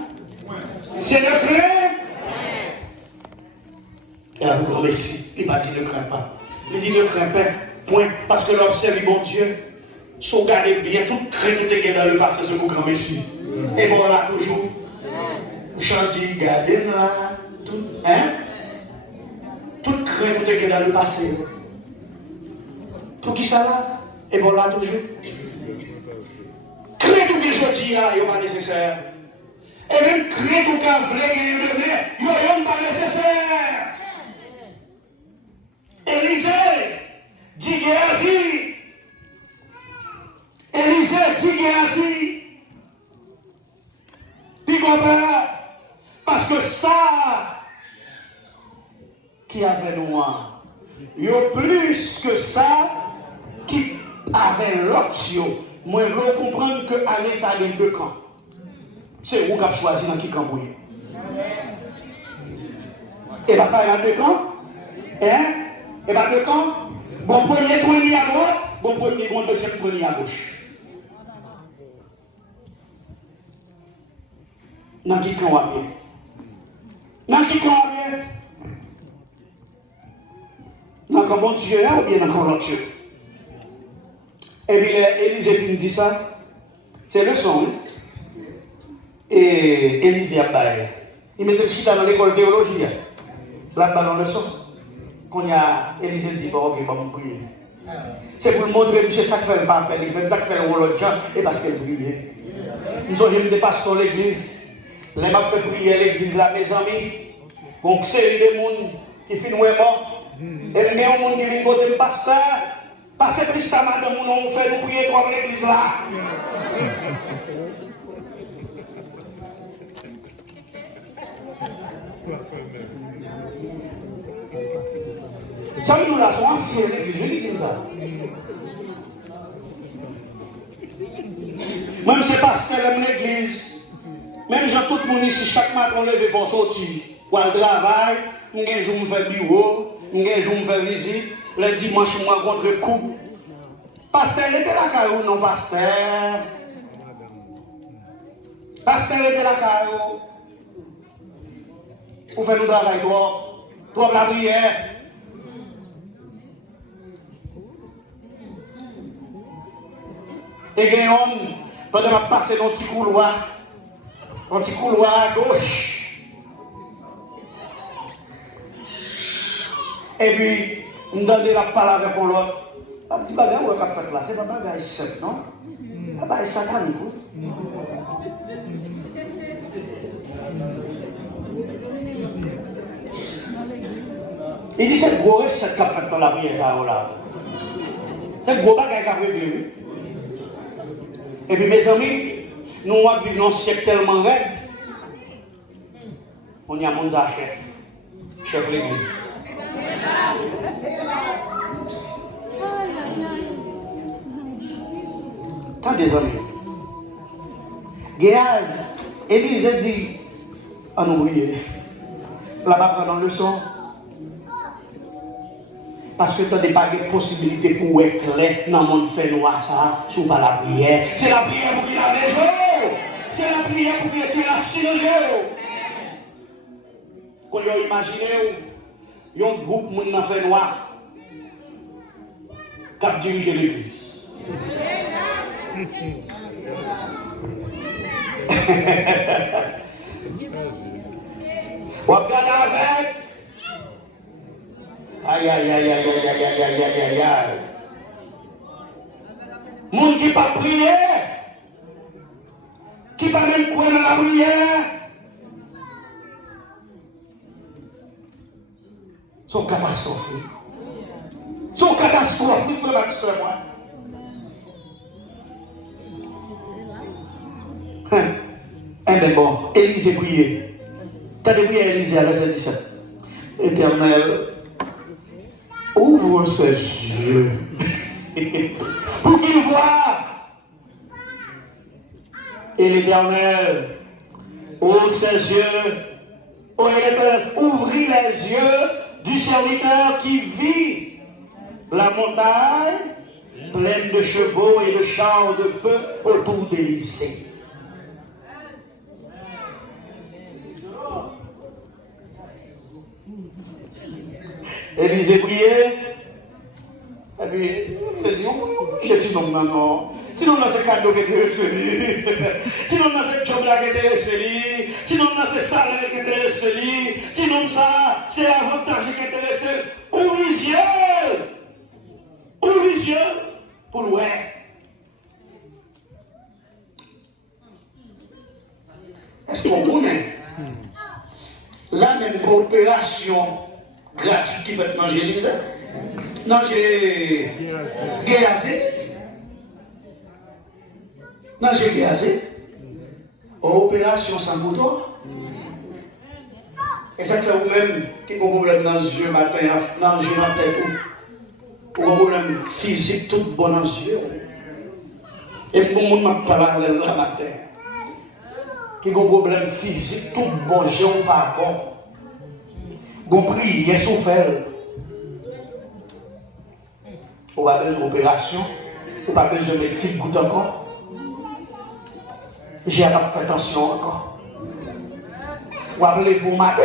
C'est ne crains. Et à vous récit, il va dire ne crains pas. Il dit ne crains pas, point, parce que l'observe mon Dieu. Sauvegardez bien toute crainte qui est dans le passé, ce grand Messie. Et bon là toujours. Vous chantez, gardez là, tout, hein? Toute crainte qui est dans le passé. Tout qui ça là? Et bon là toujours. Crainte tout que je dis là, il n'est pas nécessaire. Et même crainte tout qu'il vrai gagner demain, il n'est pas nécessaire. Élisée dit Géasi. Élisée dit Géasi, puis parce que ça qui avait noir, il y a plus que ça qui avait l'option. Moi, je veux comprendre que aller ça a deux camps. C'est vous qui avez choisi dans qui camp vous êtes. Et bien, ça a deux camps. Hein? Et bien, deux camps. Bon, premier tourni à droite, bon, deuxième tourni à gauche. Dans qui camp on est? Dans qui camp on est? Dans le bon Dieu ou bien dans le Dieu? Et puis Élisée dit ça, c'est le son. Et Élisée a baillé. Il mettait le chita dans l'école de théologie. Là-bas dans le son. Quand il y a Élisée dit, bon, ok, bon, prier. C'est pour montrer que ça fait le papel, il fait ça fait le rôle de gens, et parce qu'elle priait. Nous avons des pasteurs de l'église. Les gens fait prier à l'église là, mes amis. Donc, c'est des gens qui finissent bon. Et il y a des gens qui viennent côté le pasteur. Passez plus qu'à madame, on fait nous prier trois l'église là. Ça nous là, sont anciens l'église, je dis ça. Même si c'est parce qu'elle aime l'église. Même si tout le monde ici, chaque matin, on lève pour sortir. Pour le travail, un jour, on fait bureau, un jour, on fait visite. Le dimanche, on rencontre couple. Pasteur était là, ou non, pasteur? Pasteur était là, pour faire le travail, toi, la prière. Et il y a un homme, pendant que je passe dans un petit couloir à gauche. Et puis, je me donne la parole avec l'autre. Un petit bagage où on a fait là, c'est pas un bagage simple, non? Un bagage satanique. Il dit c'est gros recette qu'a fait dans la prière, ça, là. C'est gros bagage qu'a réglé, oui. Et puis, mes amis, nous, on vivons dans un siècle tellement raide. On y a mon chef de l'église. Tant des amis. Géaz, Élise dit, en oublié, là-bas pendant le son. Parce que tu n'as pas de possibilité pour être clair dans le monde fait noir ça, sous pas la prière. C'est la prière pour qu'il a des jours. C'est la prière pour qu'il ait la chine de jour. Quand vous imaginez, il y a un groupe de monde fait noir qui a dirigé l'église. On regarde avec. Aïe, aïe, aïe, aïe, aïe, aïe, aïe, aïe, aïe, aïe, aïe. Monde qui pas prier, qui pas même croire dans la prière, sont catastrophes. Sont catastrophes, frère Maxime, moi. Eh bien bon, Élise prié. T'as des prières Élise à verset 17. Éternel, ouvre ses yeux pour qu'il voie. Et l'Éternel ouvre ses yeux. Oh, l'Éternel ouvrit les yeux du serviteur qui vit la montagne pleine de chevaux et de chars de feu autour d'Élysée. Élysée priait, et puis il dit, je dis non, non. Sinon, on a ce cadeau qui était reçu. Sinon, on a ce job là qui était reçu. Sinon, on a ce salaire qui était reçu. Sinon, ça, c'est l'avantage qui était reçu. Ouvre les yeux. Ouvre les yeux pour le voir. Est-ce qu'on connaît la même opération gratuite qui fait manger l'Élysée? Non, j'ai Géazé. Non, j'ai Géazé. Opération sans bouton. Et ça fait vous-même qui a un problème dans les yeux matin, dans les yeux dans la tête, ou un problème physique tout bon dans les yeux. Et pour le monde m'a parlé là matin, qui a un problème physique tout bon, j'ai un pardon. Vous priez, souffert. Vous n'avez pas besoin d'opération, vous n'avez pas besoin de petites gouttes encore. J'ai pas fait attention encore. Vous appelez-vous matin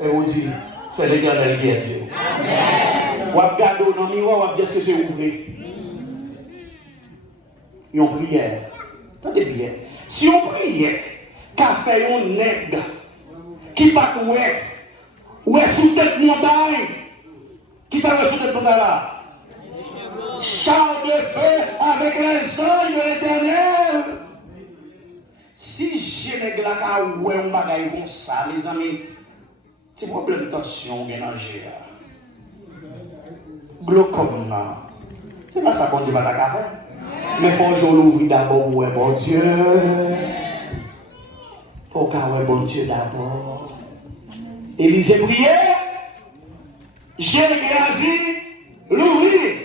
et vous dites, c'est l'Éternel qui est Dieu. Vous regardez dans le miroir, vous dites, est-ce que c'est ouvert? Ils ont prière. Attendez bien. Si on priait, qu'a fait un nègre qui pas où est sous tête montagne, qui s'avait sous tête montagne là? Char de feu avec les anges de l'Éternel. Si j'ai nègre là, où est un bagage comme ça, mes amis, c'est un problème de tension, mélanger. Glaucome là. C'est pas ça qu'on dit, madame Café. Mais il faut que je l'ouvre d'abord, ouais, bon Dieu. Il faut qu'on ouais, bon Dieu d'abord. Élise priait, Géasi l'ouvrir.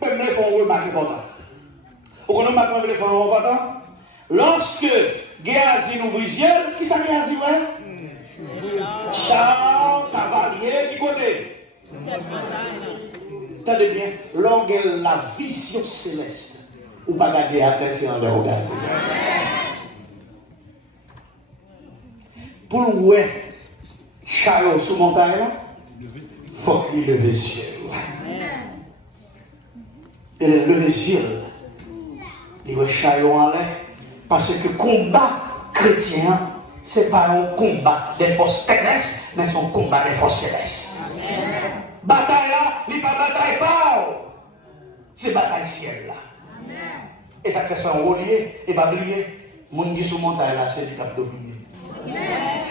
Même les fonds remarquent important. Vous connaissez pas les fonds important? Lorsque Géasi l'ouvre les yeux, qui ça Géasi ouais? Char, cavalier, qui côté? Tenez bien, lorsque la vision céleste, ou pas garder attention de regarder. Pour le ouais, chariot sous montagne là, il faut qu'il leve les yeux. Et le lever les yeux, Il rechaille en l'air. Parce que le combat chrétien, ce n'est pas un combat des forces terrestres, mais c'est un combat des forces célestes. Bataille là, il n'est pas bataille pas. C'est bataille ciel là. Et ça fait ça en relier, et pas oublier, mon qui sous montagne là, c'est lui qui a dominé.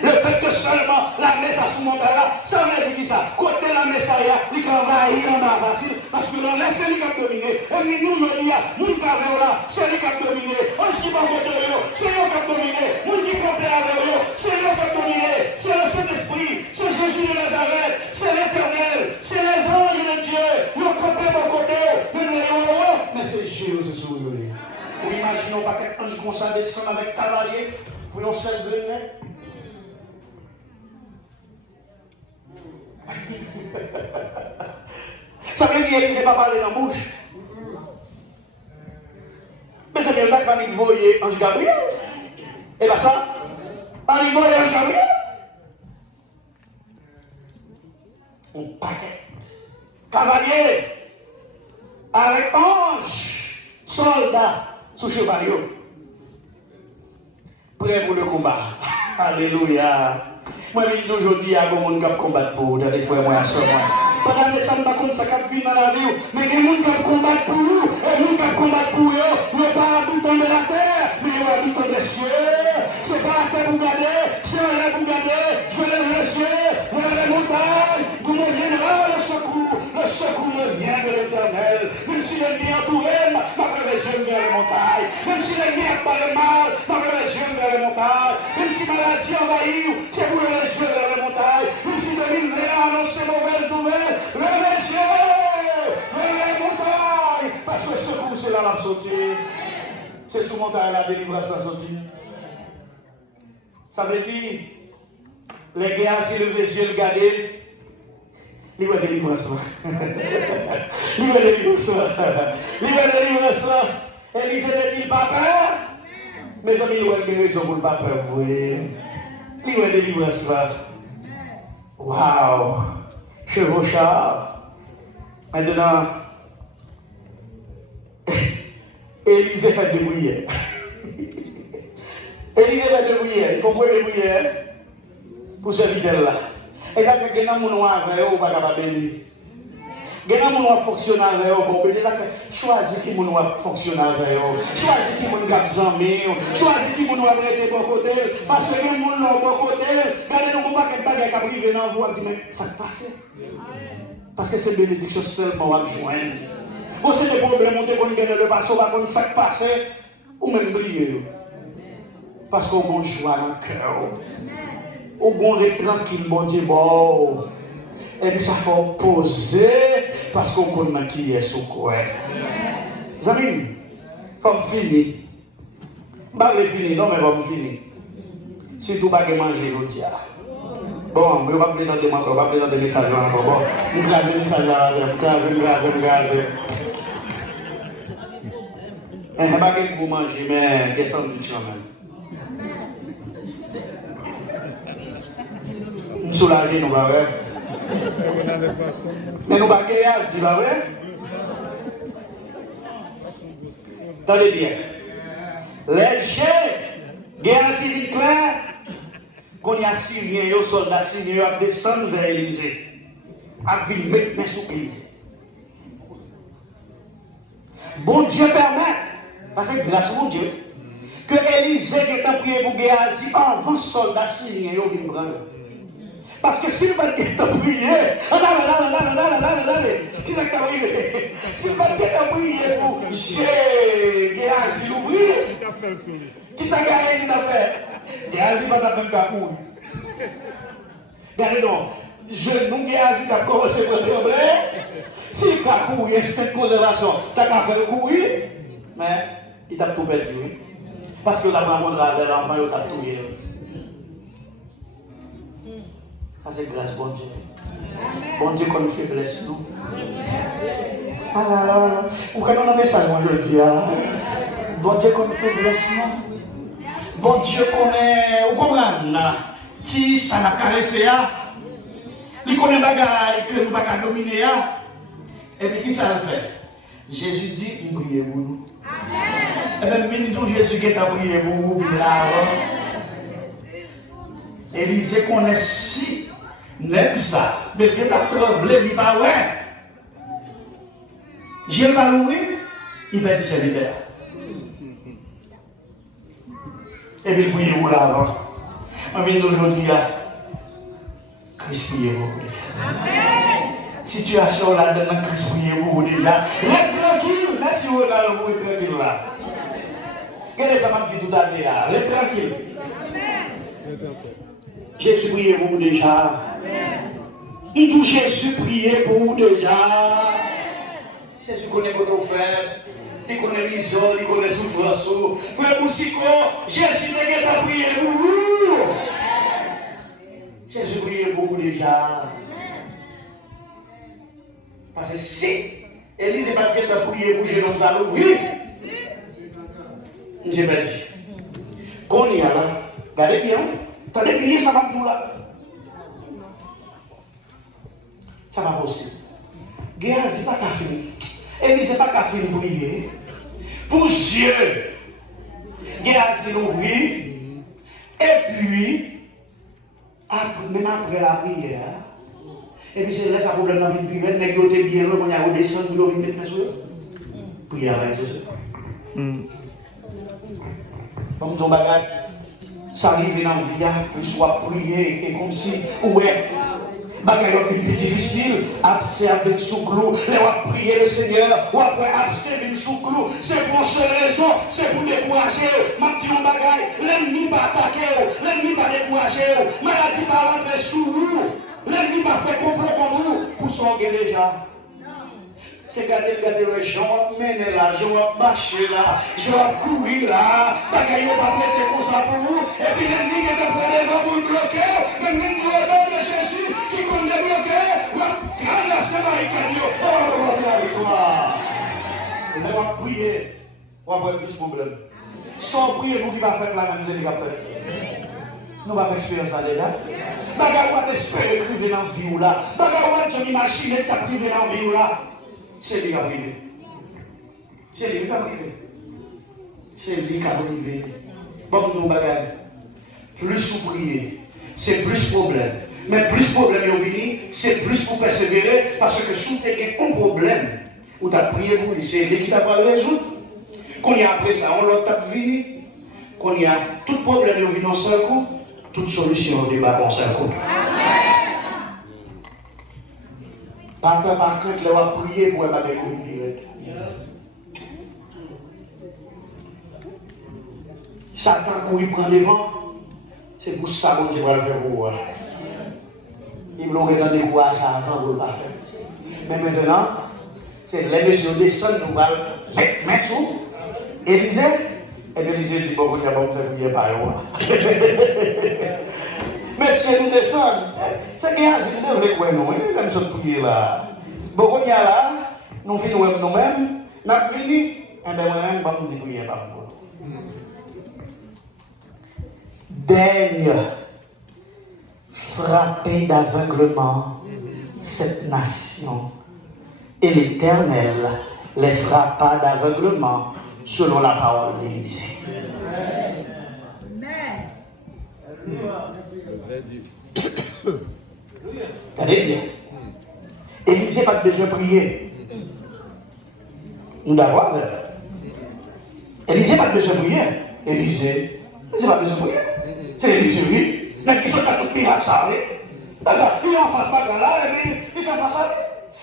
Le fait que seulement la messe à sous montagne là, ça veut dire ça. Côté la messe il va envahir en bas facile, parce que l'on laisse lui qui a dominé. Et nous, le dia, nous qui avons là, c'est lui qui a dominé. On qui va côté c'est lui qui a dominé. Nous qui comptons avec eux, c'est lui qui a dominé. C'est le Saint-Esprit, c'est Jésus de Nazareth, c'est l'Éternel, c'est les anges de Dieu. Nous comptons mon côté, mais c'est Jésus, c'est sur lui. Vous imaginez pas quelqu'un qui consacre descendre avec cavalier pour un seul grenet. Ça veut dire qu'il ne pas parler dans la bouche. Mais c'est bien là quand il voyait Ange Gabriel. Et bien ça, quand il voyait Ange Gabriel, on paquet. Cavalier avec ange, soldat sous chevalier. Prêt pour le combat. Alléluia. Moi, je dis aujourd'hui, il y a des gens qui combattent pour vous. Des fois, moi, ça, moi. Pendant que ça ne va pas comme ça, qui vit dans la vie, mais il y a des gens qui combattent pour vous, et des gens qui combattent pour eux, ils ne sont pas habitants de la terre, mais ils sont habitants des cieux. Ce n'est pas la terre pour garder, c'est la terre pour garder. Je lève les cieux, vers les montagnes, vous me viendra le secours me vient de l'Éternel. Même si l'ennemi entouré, ma prévision vers les montagnes. Même si l'ennemi a pas le mal, ma prévision vers les montagnes. Même si maladie envahit, c'est pour les yeux vers les montagnes. Même si 2020 a annoncé mauvaise nouvelle, levez les yeux vers les montagnes. Parce que ce coup, c'est là la sortie. C'est sous montagne la délivrance à sortir. Ça veut dire, les gars, si levez les yeux, regardez. Libre délivrance. Libre délivrance. Libre délivrance. Élise n'est-il pas peur? Mes amis, nous avons une raison pour ne pas peur. Libre délivrance. Waouh. Chevauchard. Maintenant, Élise fait des bruyères. Élise fait des bruyères. Il faut prendre des bruyères pour ce vidéo-là. Et là, il y a des gens qui ont pas béni. Il y a des gens qui ont fonctionné avec eux. Choisis qui ont fonctionné avec eux. Choisis qui ont gardé. Choisis qui ont arrêté de bon côté. Parce que les gens qui ont bon côté, regardez nous pas qu'un bagage qui privé dans vous, dit mais ça passe. Parce que c'est bénédiction seulement à joindre. Vous c'est des problèmes, on te connaît le passé, on va connaître ça passe ou même briller. Parce qu'on a joie dans le cœur. Au bon est tranquille, mon Dieu, bon. Et puis ça faut poser parce qu'on connaît qui est sous quoi. Amis, comme fini. Pas le fini, non, mais comme fini. Si tout va manger, je tiens. Bon, je ne vais pas présenter moi, je ne vais pas présenter le message encore. Bon, je vais présenter le message je vais je ne vais pas pour manger, mais des sandwichs quand même. Nous soulager, nous va voir. Mais nous va gagner, si va voir. Attendez bien. Les jets, guerre civile claire, qu'on y a Syriens, les soldats syriens, ils descendent vers Élysée. Ils viennent mettre main sur Élysée. Bon Dieu permet, parce que grâce à mon Dieu, que Élysée qui est prié pour Géasi avant soldats syriens, ils viennent prendre. Parce que s'il va être prié, qui c'est qui a prié? S'il va être prié pour Géasi l'ouvrir, qui c'est qui a fait? Géasi va faire même courir. Regardez donc, nous Géasi a commencé à trembler. S'il a couru, c'est une conservation, tu as fait courir, mais il t'a tout perdu. Parce que la maman de la vers l'enfant, il t'a tout eu. Ça c'est grâce, bon Dieu. Bon Dieu qu'on fait blesse nous. Ah là là là. Ou quand on a un message aujourd'hui, bon Dieu qu'on fait blesse nous. Bon Dieu qu'on est. Vous comprenez? Si ça n'a caressé, il connaît des bagages que nous ne pouvons pas dominer. Et puis qui ça le fait? Jésus dit, priez pour nous. Et même tout Jésus qui t'a prié pour vous, là. Élisée connaît si n'est ça, mais qui t'a tremblé, il va ouais. J'ai pas loué, il va dire serviteur. Et puis, priez vous là avant. On vient d'aujourd'hui à Christ priez vous. Situation là, dedans Christ priez vous déjà. Restez tranquille, merci vous là, vous êtes tranquille là. Qu'est-ce que ça m'a dit tout à l'heure là? Restez tranquille. Jésus priez pour vous déjà. Tout Jésus priez pour vous déjà. Jésus connaît votre frère. Il connaît l'isole, il connaît souffrance. Frère Moussiko, Jésus n'a prié pour vous. Jésus prié pour vous déjà. Parce que si Élise n'est pas prié pour Jésus, nous allons oui. J'ai pas dit. Qu'on y a là, regardez bien. Attendez bien, ça va tout là. Ça va possible. Guerre, c'est pas qu'à finir. Élise n'est pas qu'à finir prier. Pour Dieu, Géasi l'ouvrit, et puis, même après la prière, et puis c'est là ça problème dans la vie privée, mais il était bien, on a redescendu, on a mis mettre sur prière avec Dieu. Comme ton bagage, ça arrive dans la vie, puis soit prier, et comme si, ouais. Bagay est plus difficile, abser avec sous-clou, les va prier le Seigneur, ou après abser avec sous-clou, c'est pour une seule raison, c'est pour décourager, ma petite bagay, l'ennemi va attaquer, l'ennemi va décourager, maladie va rentrer sous vous, l'ennemi va faire complot comme vous, pour s'en déjà. C'est garder les gens, mener là, je vais marcher là, je vais courir là, bagay ne va pas prêter comme ça pour vous, et puis l'ennemi qui est en train de vous bloquer, l'ennemi qui est dans de Jésus, qui compte débloquer, va garder la sévérité de Dieu, on va remonter la victoire. On va prier, on va avoir plus de problèmes. Sans prier, nous qui va faire la même chose qu'il va faire. Nous va faire expérience ça déjà. Bagay va t'espérer priver dans la vie là, bagay va t'imaginer que tu as privé dans la vie là. C'est lui qui a privé. C'est lui qui a privé. C'est lui qui a privé. Bon, tout bagage. Plus vous priez, c'est plus problème. Mais plus problème est venu, c'est plus pour persévérer. Parce que si vous avez un problème, vous avez prié pour lui, c'est lui qui t'a pas résoudre. Quand il y a après ça, on l'a venu. Quand il y a tout problème est venu en seul coup, toute solution au débat en seul coup. Par contre, il va prier pour être avec vous. Satan, quand il prend les vents, c'est pour ça que Dieu va le faire pour vous. Il veut que dans des courages avant de le pas faire. Mais maintenant, c'est les messieurs descendent, nous allons mettre sous. Élisée, et Élisée dit bon, il y a bon faire prier par eux. Mais si nous descendons, c'est bien, si nous devons quoi nous, nous sommes prier là. Bon, on y a là, nous finissons nous-mêmes, nous avons fini, et bien moi-même, je vais nous prier par vous. Daigne frapper d'aveuglement cette nation, et l'Éternel les frappa d'aveuglement selon la parole d'Élisée. Regardez bien. Élisée n'a pas besoin de prier. Nous d'abord. Élisée n'a pas besoin de prier. Élisée n'a pas besoin de prier. C'est Élisée, oui. Mais qui sont à tout pays à ça, oui. Il est en face de là, il fait pas ça.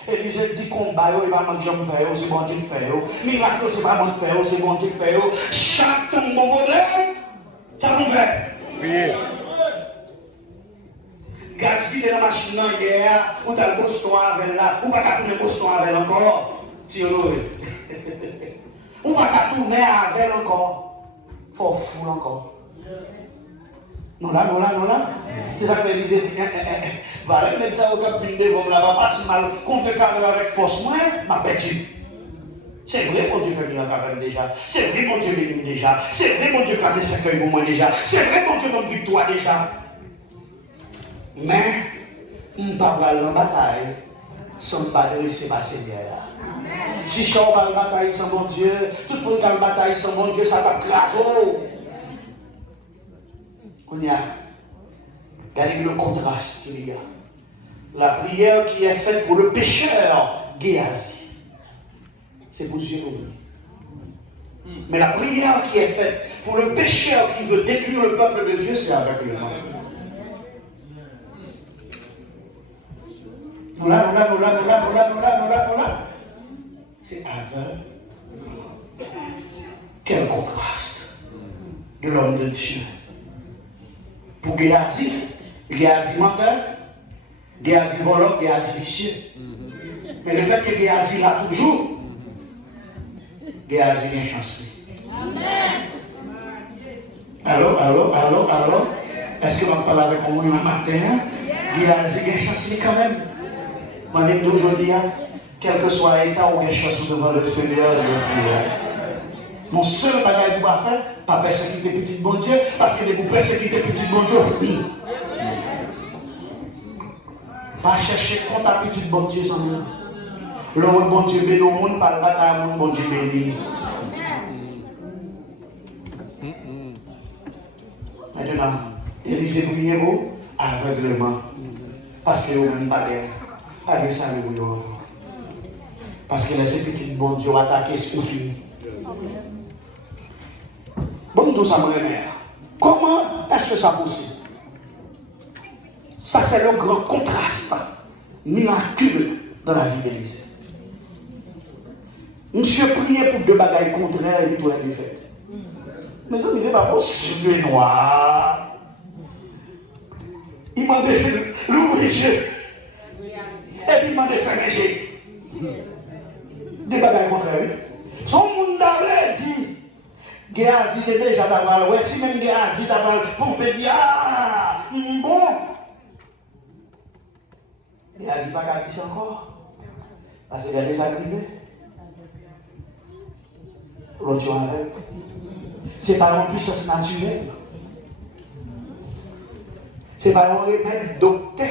Élisée dit combat, il va manger de faire, c'est bon Dieu de faire. Miracle, c'est pas bon de faire, c'est bon Dieu de faire. Chaque tombe bon problème, ça vous fait. Oui. Gaz vide dans la machine hier, ou t'as le Boston avec là, ou pas qu'à tourner Boston avec encore, tire-le. Ou pas qu'à tourner avec encore, faut fou encore. Non là. C'est ça que Élisée dit, voilà, même ça, au cap d'une devant là-bas, pas si mal, contre caméra avec force moins, ma petite. C'est vrai, mon Dieu, fait bien la déjà. C'est vrai, mon Dieu, béni déjà. C'est vrai, mon Dieu, casé 5 œils pour moi déjà. C'est vrai, mon Dieu, donne victoire déjà. Mais, on ne peut pas aller en bataille sans pas laisser passer derrière. Si Chant va le bataille sans mon Dieu, tout le monde va le bataille sans mon Dieu, ça va craser. On y a. Regardez le contraste qu'il y a. La prière qui est faite pour le pécheur, Géasi, c'est pour Dieu. Mais la prière qui est faite pour le pécheur qui veut détruire le peuple de Dieu, c'est aveuglement. Nous là. C'est aveugle. Quel contraste de l'homme de Dieu. Pour Géasi menteur, Géasi volant, Géasi vicieux. Mais le fait que Géasi l'a toujours, Géasi est chanceux. Allô? Est-ce que vous parlez avec moi le matin? Géasi est chanceux quand même. Moi-même d'aujourd'hui, quel que soit l'état où est chanceux devant le Seigneur, je dis. Mon seul bagage pour faire, pas persécuter petit bon Dieu, parce que vous persécuter petit bon Dieu, oui. Pas chercher compte à petit bon Dieu sans nous. Le bon Dieu béni au monde, pas le bataille au bon Dieu béni. Maintenant, Élisée priez vous aveuglement. Parce que vous n'avez pas de salut. Parce que les petits bon Dieu attaquent ce qu'on finit. Bon, tout ça me remet. Comment est-ce que ça possible? Ça, c'est le grand contraste miraculeux dans la vie d'Élisée. Monsieur priait pour deux bagailles contraires et pour la défaite. Mais ça, il disait pas possible, le noir. Il m'a dit l'ouvrier. Et puis il m'a dit fermer. Des bagailles contraires. Son monde d'avait dit. Géasi était déjà d'avoir, ouais, si même Géasi d'avoir, on peut dire, ah, bon. Géasi n'a pas dit ça encore. Parce qu'il a déjà arrivé. L'autre avec. C'est pas une puissance naturelle. C'est pas un remède docteur.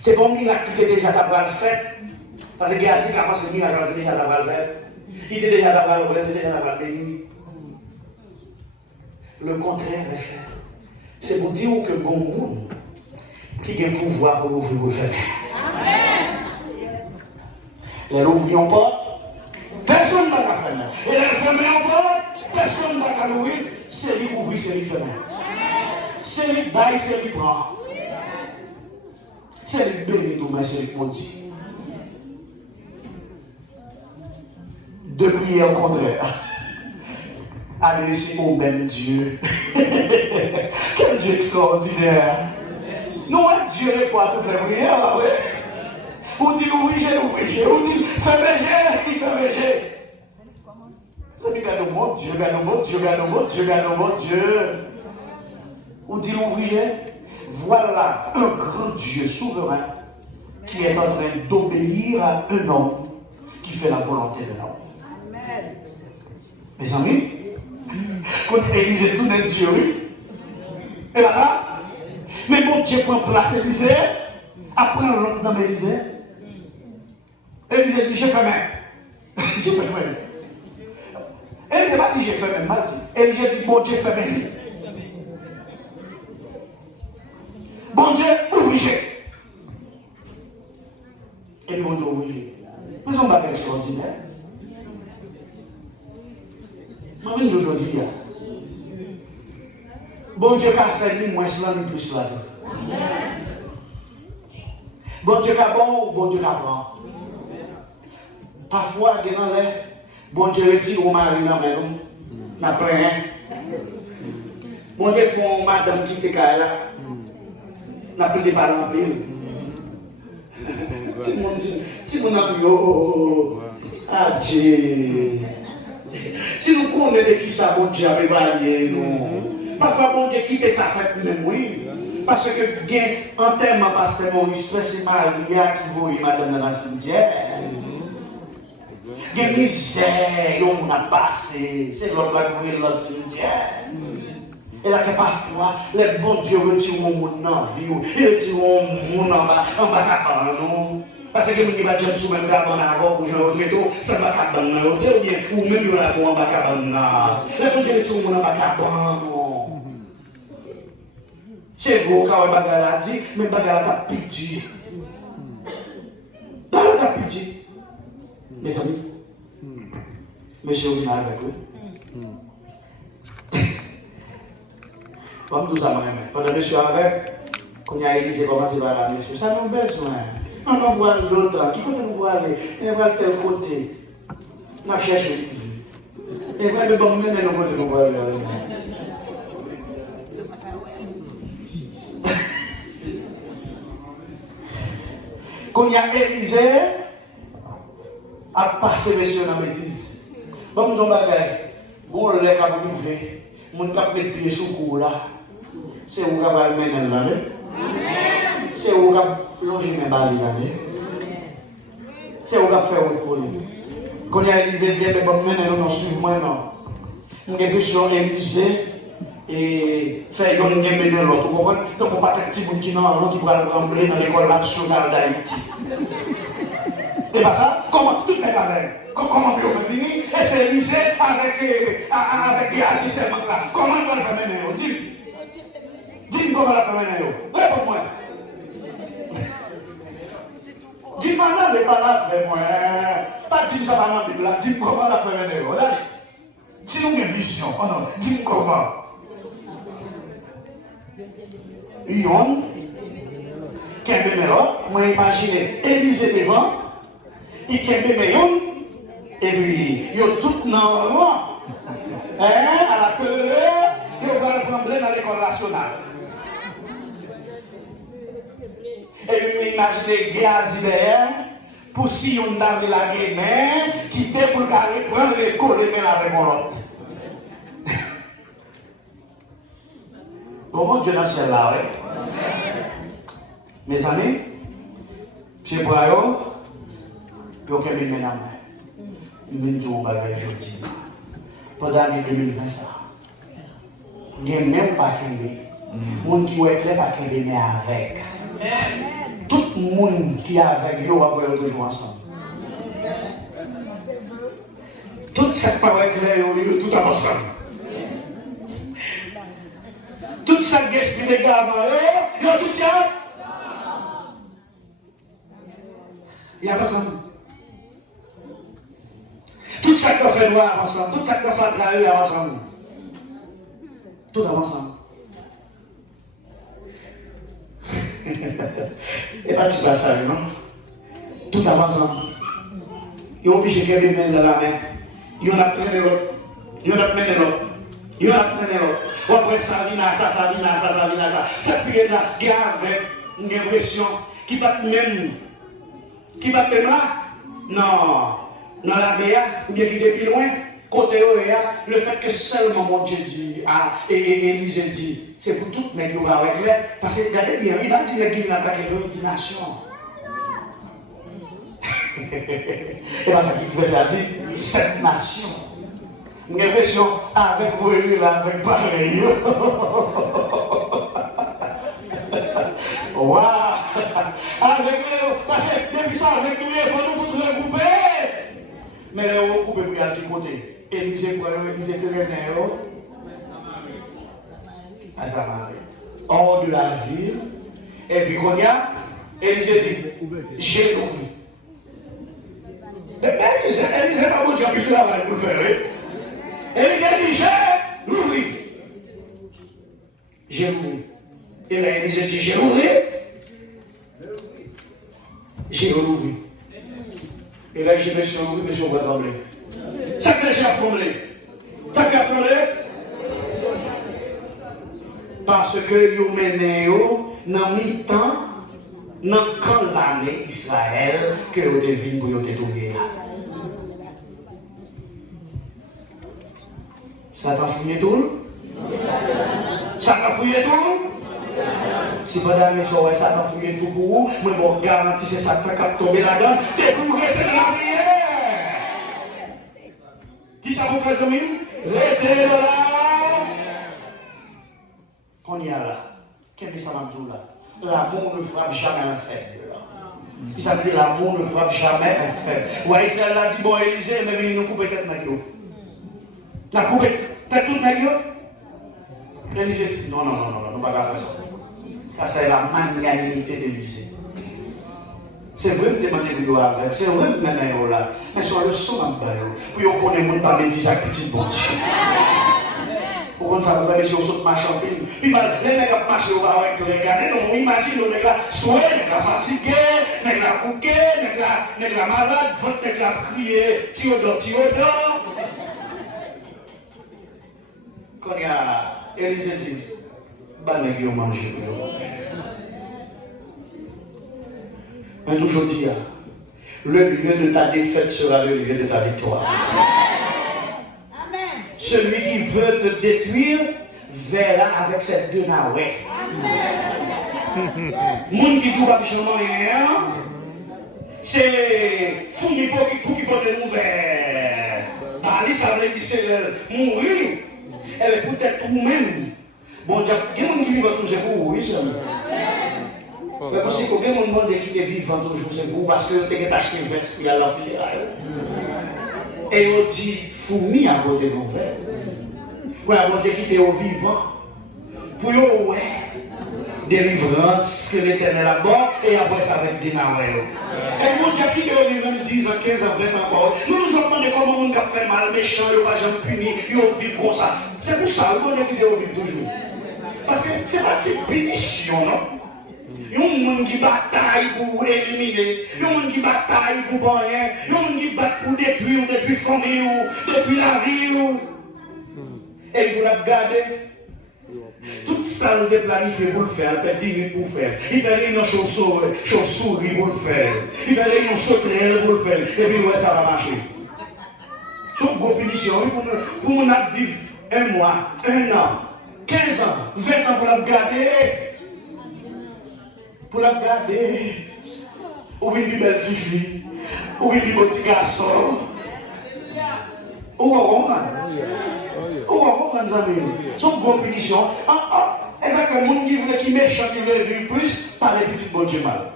C'est pas un miracle qui était déjà d'avoir fait. Parce que Géasi a commencé à miracle qui était déjà d'avoir fait. Il était déjà d'avoir béni. Le contraire est fait. C'est pour dire que bon monde qui a le pouvoir pour ouvrir vos fenêtres. Amen. Et l'ouvrons pas, personne ne va faire. Et les fermons pas, personne ne va l'ouvrir. C'est lui qui ouvre, c'est lui qui ferme. C'est lui qui baille, c'est lui qui prend. C'est lui qui bénit tout, mais c'est lui qui maudit. De prier au contraire. Allez, c'est mon même Dieu. Quel Dieu extraordinaire. Nous, Dieu répond à toutes les prières. On dit ouvrir, on dit fermez, il ferme. Ça dit regarde mon Dieu. On dit l'ouvrier. Voilà un grand Dieu souverain qui est en train d'obéir à un homme qui fait la volonté de l'homme. Mes amis, quand Élisée tout est Dieu, oui. Et là, ça. Mais mon Dieu prend place Élisée, après l'autre dans Élisée. Élisée dit, j'ai fait même. J'ai fait même. Élisée n'a pas dit, j'ai fait même, mal dit. Élisée dit, bon Dieu fait même. Bon Dieu, ouvrier. Et puis bon Dieu, ouvrier. Mais on va faire extraordinaire. Moi-même aujourd'hui, bon Dieu a fait ni moins cela ni plus cela. Bon Dieu a bon Dieu a bon. Parfois, bon Dieu retire au mari dans la maison, n'a pas rien. Bon Dieu fait madame qui était là, n'a plus de parents en pile. Si vous n'avez plus, oh, adieu. Si nous connaissons qui ça, bon Dieu a préparé, nous. Parfois, bon Dieu quitte sa fête même, oui. Parce que, bien, en termes de pasteur Maurice, c'est Maria qui voit madame dans la cimetière. Il y a misère, on a passé. C'est l'autre qui voit dans la cimetière. Et là, que parfois, les bons Dieu retirent mon monde dans la vie, ils retirent mon monde en bas, non. Parce que nous ne pouvons pas sous même cabane avant pour jouer au tréteau, ça va cabane dans l'hôtel ou bien ou même il y a pour un cabane là. Là, faut dire tout le monde en cabane. C'est vous qui avez bagala dit, mais bagala t'a pitié. Bagala t'a pitié. Mes amis, monsieur, vous avec vous. Comme tout ça, moi-même. Pendant que je suis avec, quand il y a l'église, commence par la monsieur. Ça nous besoin. On va voir l'autre. Qui côté nous voir aller? On va tel côté. On cherche l'église. Et on va le bon mener le côté nous voir aller. Quand il y a Élysée, à passer monsieur dans la bêtise. Comme ton bagage, bon, les cap privé, mon cap met pied sous cou là. C'est où qu'on va le mener là, c'est où qu'on va loger mes balles là, c'est où qu'on va faire autre pour lui. Quand il y a Élysée, il y a des bonnes mener, non, suivez-moi, non. On a plus sur Élysée et faire une game de l'autre. Vous comprenez? Donc, on ne peut pas être petit monde qui va rembler dans l'école nationale d'Haïti. Et pas ça? Comment tout est avec? Comment on peut faire venir? Et c'est Élysée avec Gazi, c'est là. Comment on va le faire mener? Dis-moi comment on va le faire mener. Réponds-moi. Dis-moi non, mais pas là, mais moi. Pas dis-moi ça, pas dans la Bible. Dis-moi comment on va le faire mener. Dis-nous une vision. Oh non, dis-moi comment. Yon, qui est bien là, moi imaginez Élysée devant, il est bien yon, et puis il y a tout dans le rang. À la queue de l'heure, il va le prendre dans l'école nationale. Et puis imaginez Gazi derrière, pour si on a la guerre, quitter pour le carré, prendre l'école et mettre avec mon autre. Comment Dieu dans le ciel là, oui? Mes amis, M. Boyo, il y a aucun ménage. Il me dit mon bagage aujourd'hui. Pendant l'année 2020, ça. Il n'y a même pas qu'un bé. Les gens qui est clair, pas qu'un bé, mais avec. Tout le monde qui est avec, il va jouer ensemble. Tout ça qui est clair, tout ensemble. Tout ça qui est des gamins, il y a tout ça. Il y a pas ça. Tout ça qui fait noir ensemble, tout ça qui fait travailler ensemble. Tout ensemble. Et pas de passage, non? Tout ensemble. Il est obligé de mettre les mains dans la main. Il y en a traîné l'autre. Il y en a traîné l'autre. Il y en a traîné l'autre. Après ça, ça. Cette prière-là, il y a une impression qui va même. Qui va même là? Non. Dans la BA, ou bien qui est plus loin, côté le fait que seulement mon Dieu dit, et Élysée dit, c'est pour toutes les gens avec l'air, parce que regardez bien, il va dire qu'il n'a pas de nation. Et bien, ça qui fait ça dit, cette nation. J'ai l'impression, avec vous et là, avec pareil. Waouh! Avec les, parce que depuis ça, avec lui, il faut nous tous regrouper. Mais les regroupés pour y aller de côté. Élysée pour Élysée Pérennéo. À Samarie. Hors de la ville. Et puis, quand il y a, Élysée dit, j'ai l'ouvert. Mais Élysée n'a pas mon Dieu qui travaille pour le faire. Élysée dit, j'ai l'ouvert. J'ai l'ouvert. Et là, Élysée dit, j'ai l'ouvert. J'ai l'ouvert. Et là, j'ai laissé l'ouvert, mais je vais trembler. Ça fait j'ai tremblé. Ça fait trembler. Parce que vous menez dans mi-temps, dans quand l'année Israël, que vous devez pour vous détruire là. Ça t'a fouillé tout? Ça t'a fouillé tout? Si pas d'amis, ça t'a fouillé tout pour vous, mais bon, garantis c'est ça qui va tomber là-dedans, et pour rester dans la prière. Qui ça vous fait, Zomim? Restez là. Qu'on y a là. Qu'est-ce que ça m'a dit là? L'amour ne frappe jamais un faible. Il s'appelle l'amour ne frappe jamais en fait. Ouais, Israël a dit, bon, Élisée, mais venez nous couper tête avec vous. La couper tête toute avec vous. Élisée dit, non, non, non, non, non, nous ne pouvons pas faire ça. Ça, c'est la magnanimité d'Élisée. C'est vrai que tu es avec, c'est vrai que tu es là. Mais sur le son, pour qu'on connaisse le monde, pas de ça, petit bon Dieu. Pour ça, vous avez sur ce marché en pays. Puis les mecs qui marchent avec les gars, non, imagine les gars, soit les gars fatigués, les gars couqués, les gars malades, les gars crier, Théodore. Quand il y a Élisée dit, bah, les gars, mangez. Mais toujours dire, le lieu de ta défaite sera le lieu de ta victoire. Amen. Celui qui veut te détruire verra avec ses deux naouets. Monde qui trouve absolument rien, c'est fou pour qui porte le mauvais. Ali, ça veut dire que c'est mourir. Elle est peut-être vous-même. Bon, il y a des gens qui vivent toujours pour mourir seulement. Mais aussi, combien de monde qui est vivant toujours, c'est pour parce que tu as acheté une veste pour y aller en funérailles. Et on dit, fourmi à côté de mon verre. Oui, on dit qu'il est au vivant. Pour eux, ouais. Délivrance, que l'éternel a bon, et après ça avec des naouets. Et mon Dieu qui est au vivant, 10 ans, 15 ans, 20 ans encore. Nous nous demandons comment on a fait mal, méchant, il n'y a pas de puni, il vit comme ça. C'est pour ça, on dit qu'il est au vivant toujours. Parce que c'est pas une punition, non? Il y a des gens qui bataillent pour éliminer, il y a des gens qui bataillent pour rien, il y a des gens qui battent pour détruire la famille, détruire la vie. Et vous l'avez gardé. Tout ça, vous avez planifié pour le faire, vous avez 10 minutes pour le faire. Il fallait une chauve-souris pour le faire. Il fallait une sauterelle pour le faire. Et puis, ouais, ça va marcher. C'est une grosse punition pour nous vivre 1 mois, 1 an, 15 ans, 20 ans pour la garder. Pour la garder, ou une belle petite fille, ou une petit garçon. Ou on va c'est une grande punition. Est-ce que le monde qui est méchant, qui veut vivre plus, par les petites bonnes mal.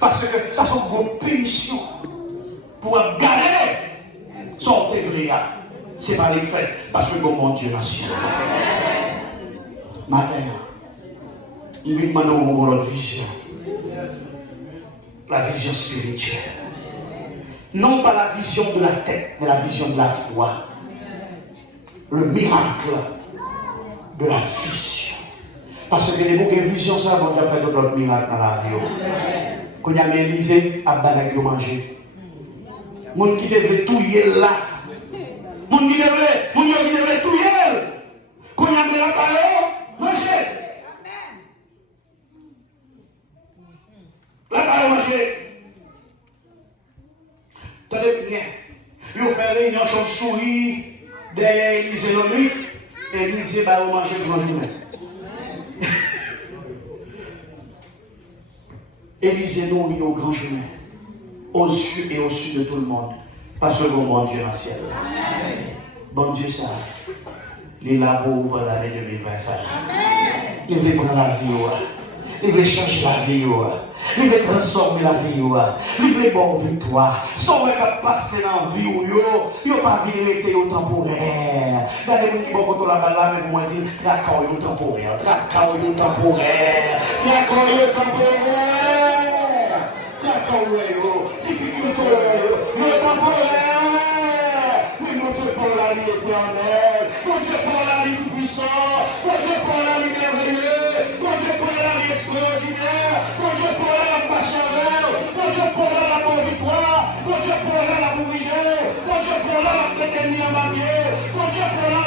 Parce que ça, c'est une grande punition. Pour garder son février. C'est pas les faits, parce que mon Dieu m'a si. Matin. Il lui demande une vision. La vision spirituelle. Non pas la vision de la tête, mais la vision de la foi. Le miracle de la vision. Parce que les mots de vision, ça, on a fait d'autres miracles dans la vie. Quand il y a Élisée, à Banagio manger. Mon qui devait tout y est là. Mon qui devait tout y est. Quand il y a la parole, manger. La parole manger. Tenez bien. Ils ont fait réunion chauve-souris derrière Élisée la nuit. Élisée va manger pour manger. Élisée nous mis au grand chemin. Au-dessus et au-dessus de tout le monde. Parce que bon Dieu dans le ciel. Bon Dieu ça. Il est là pour vous l'année 2025. Il veut prendre la vie. Il veut changer la vie. Il veut transformer la vie. Il veut bon victoire. Sans que passer dans la vie, il n'y a pas envie de rester au temporaire. Regardez-vous qui vont la balle là, mais vous m'avez dit, tracant au temporaire. Tracant au temporaire. Tracant au temporaire. Tracant au difficulté au temporaire. Oui, mon Dieu pour la vie éternelle. Mon Dieu pour la vie puissante. Mon Dieu pour la vie merveilleuse. Mon Dieu pour la vie extraordinaire. Mon Dieu pour la machavelle. Mon Dieu pour la bonne victoire. Mon Dieu pour la bourrière. Mon Dieu pour la déterminée à marier. Mon Dieu pour la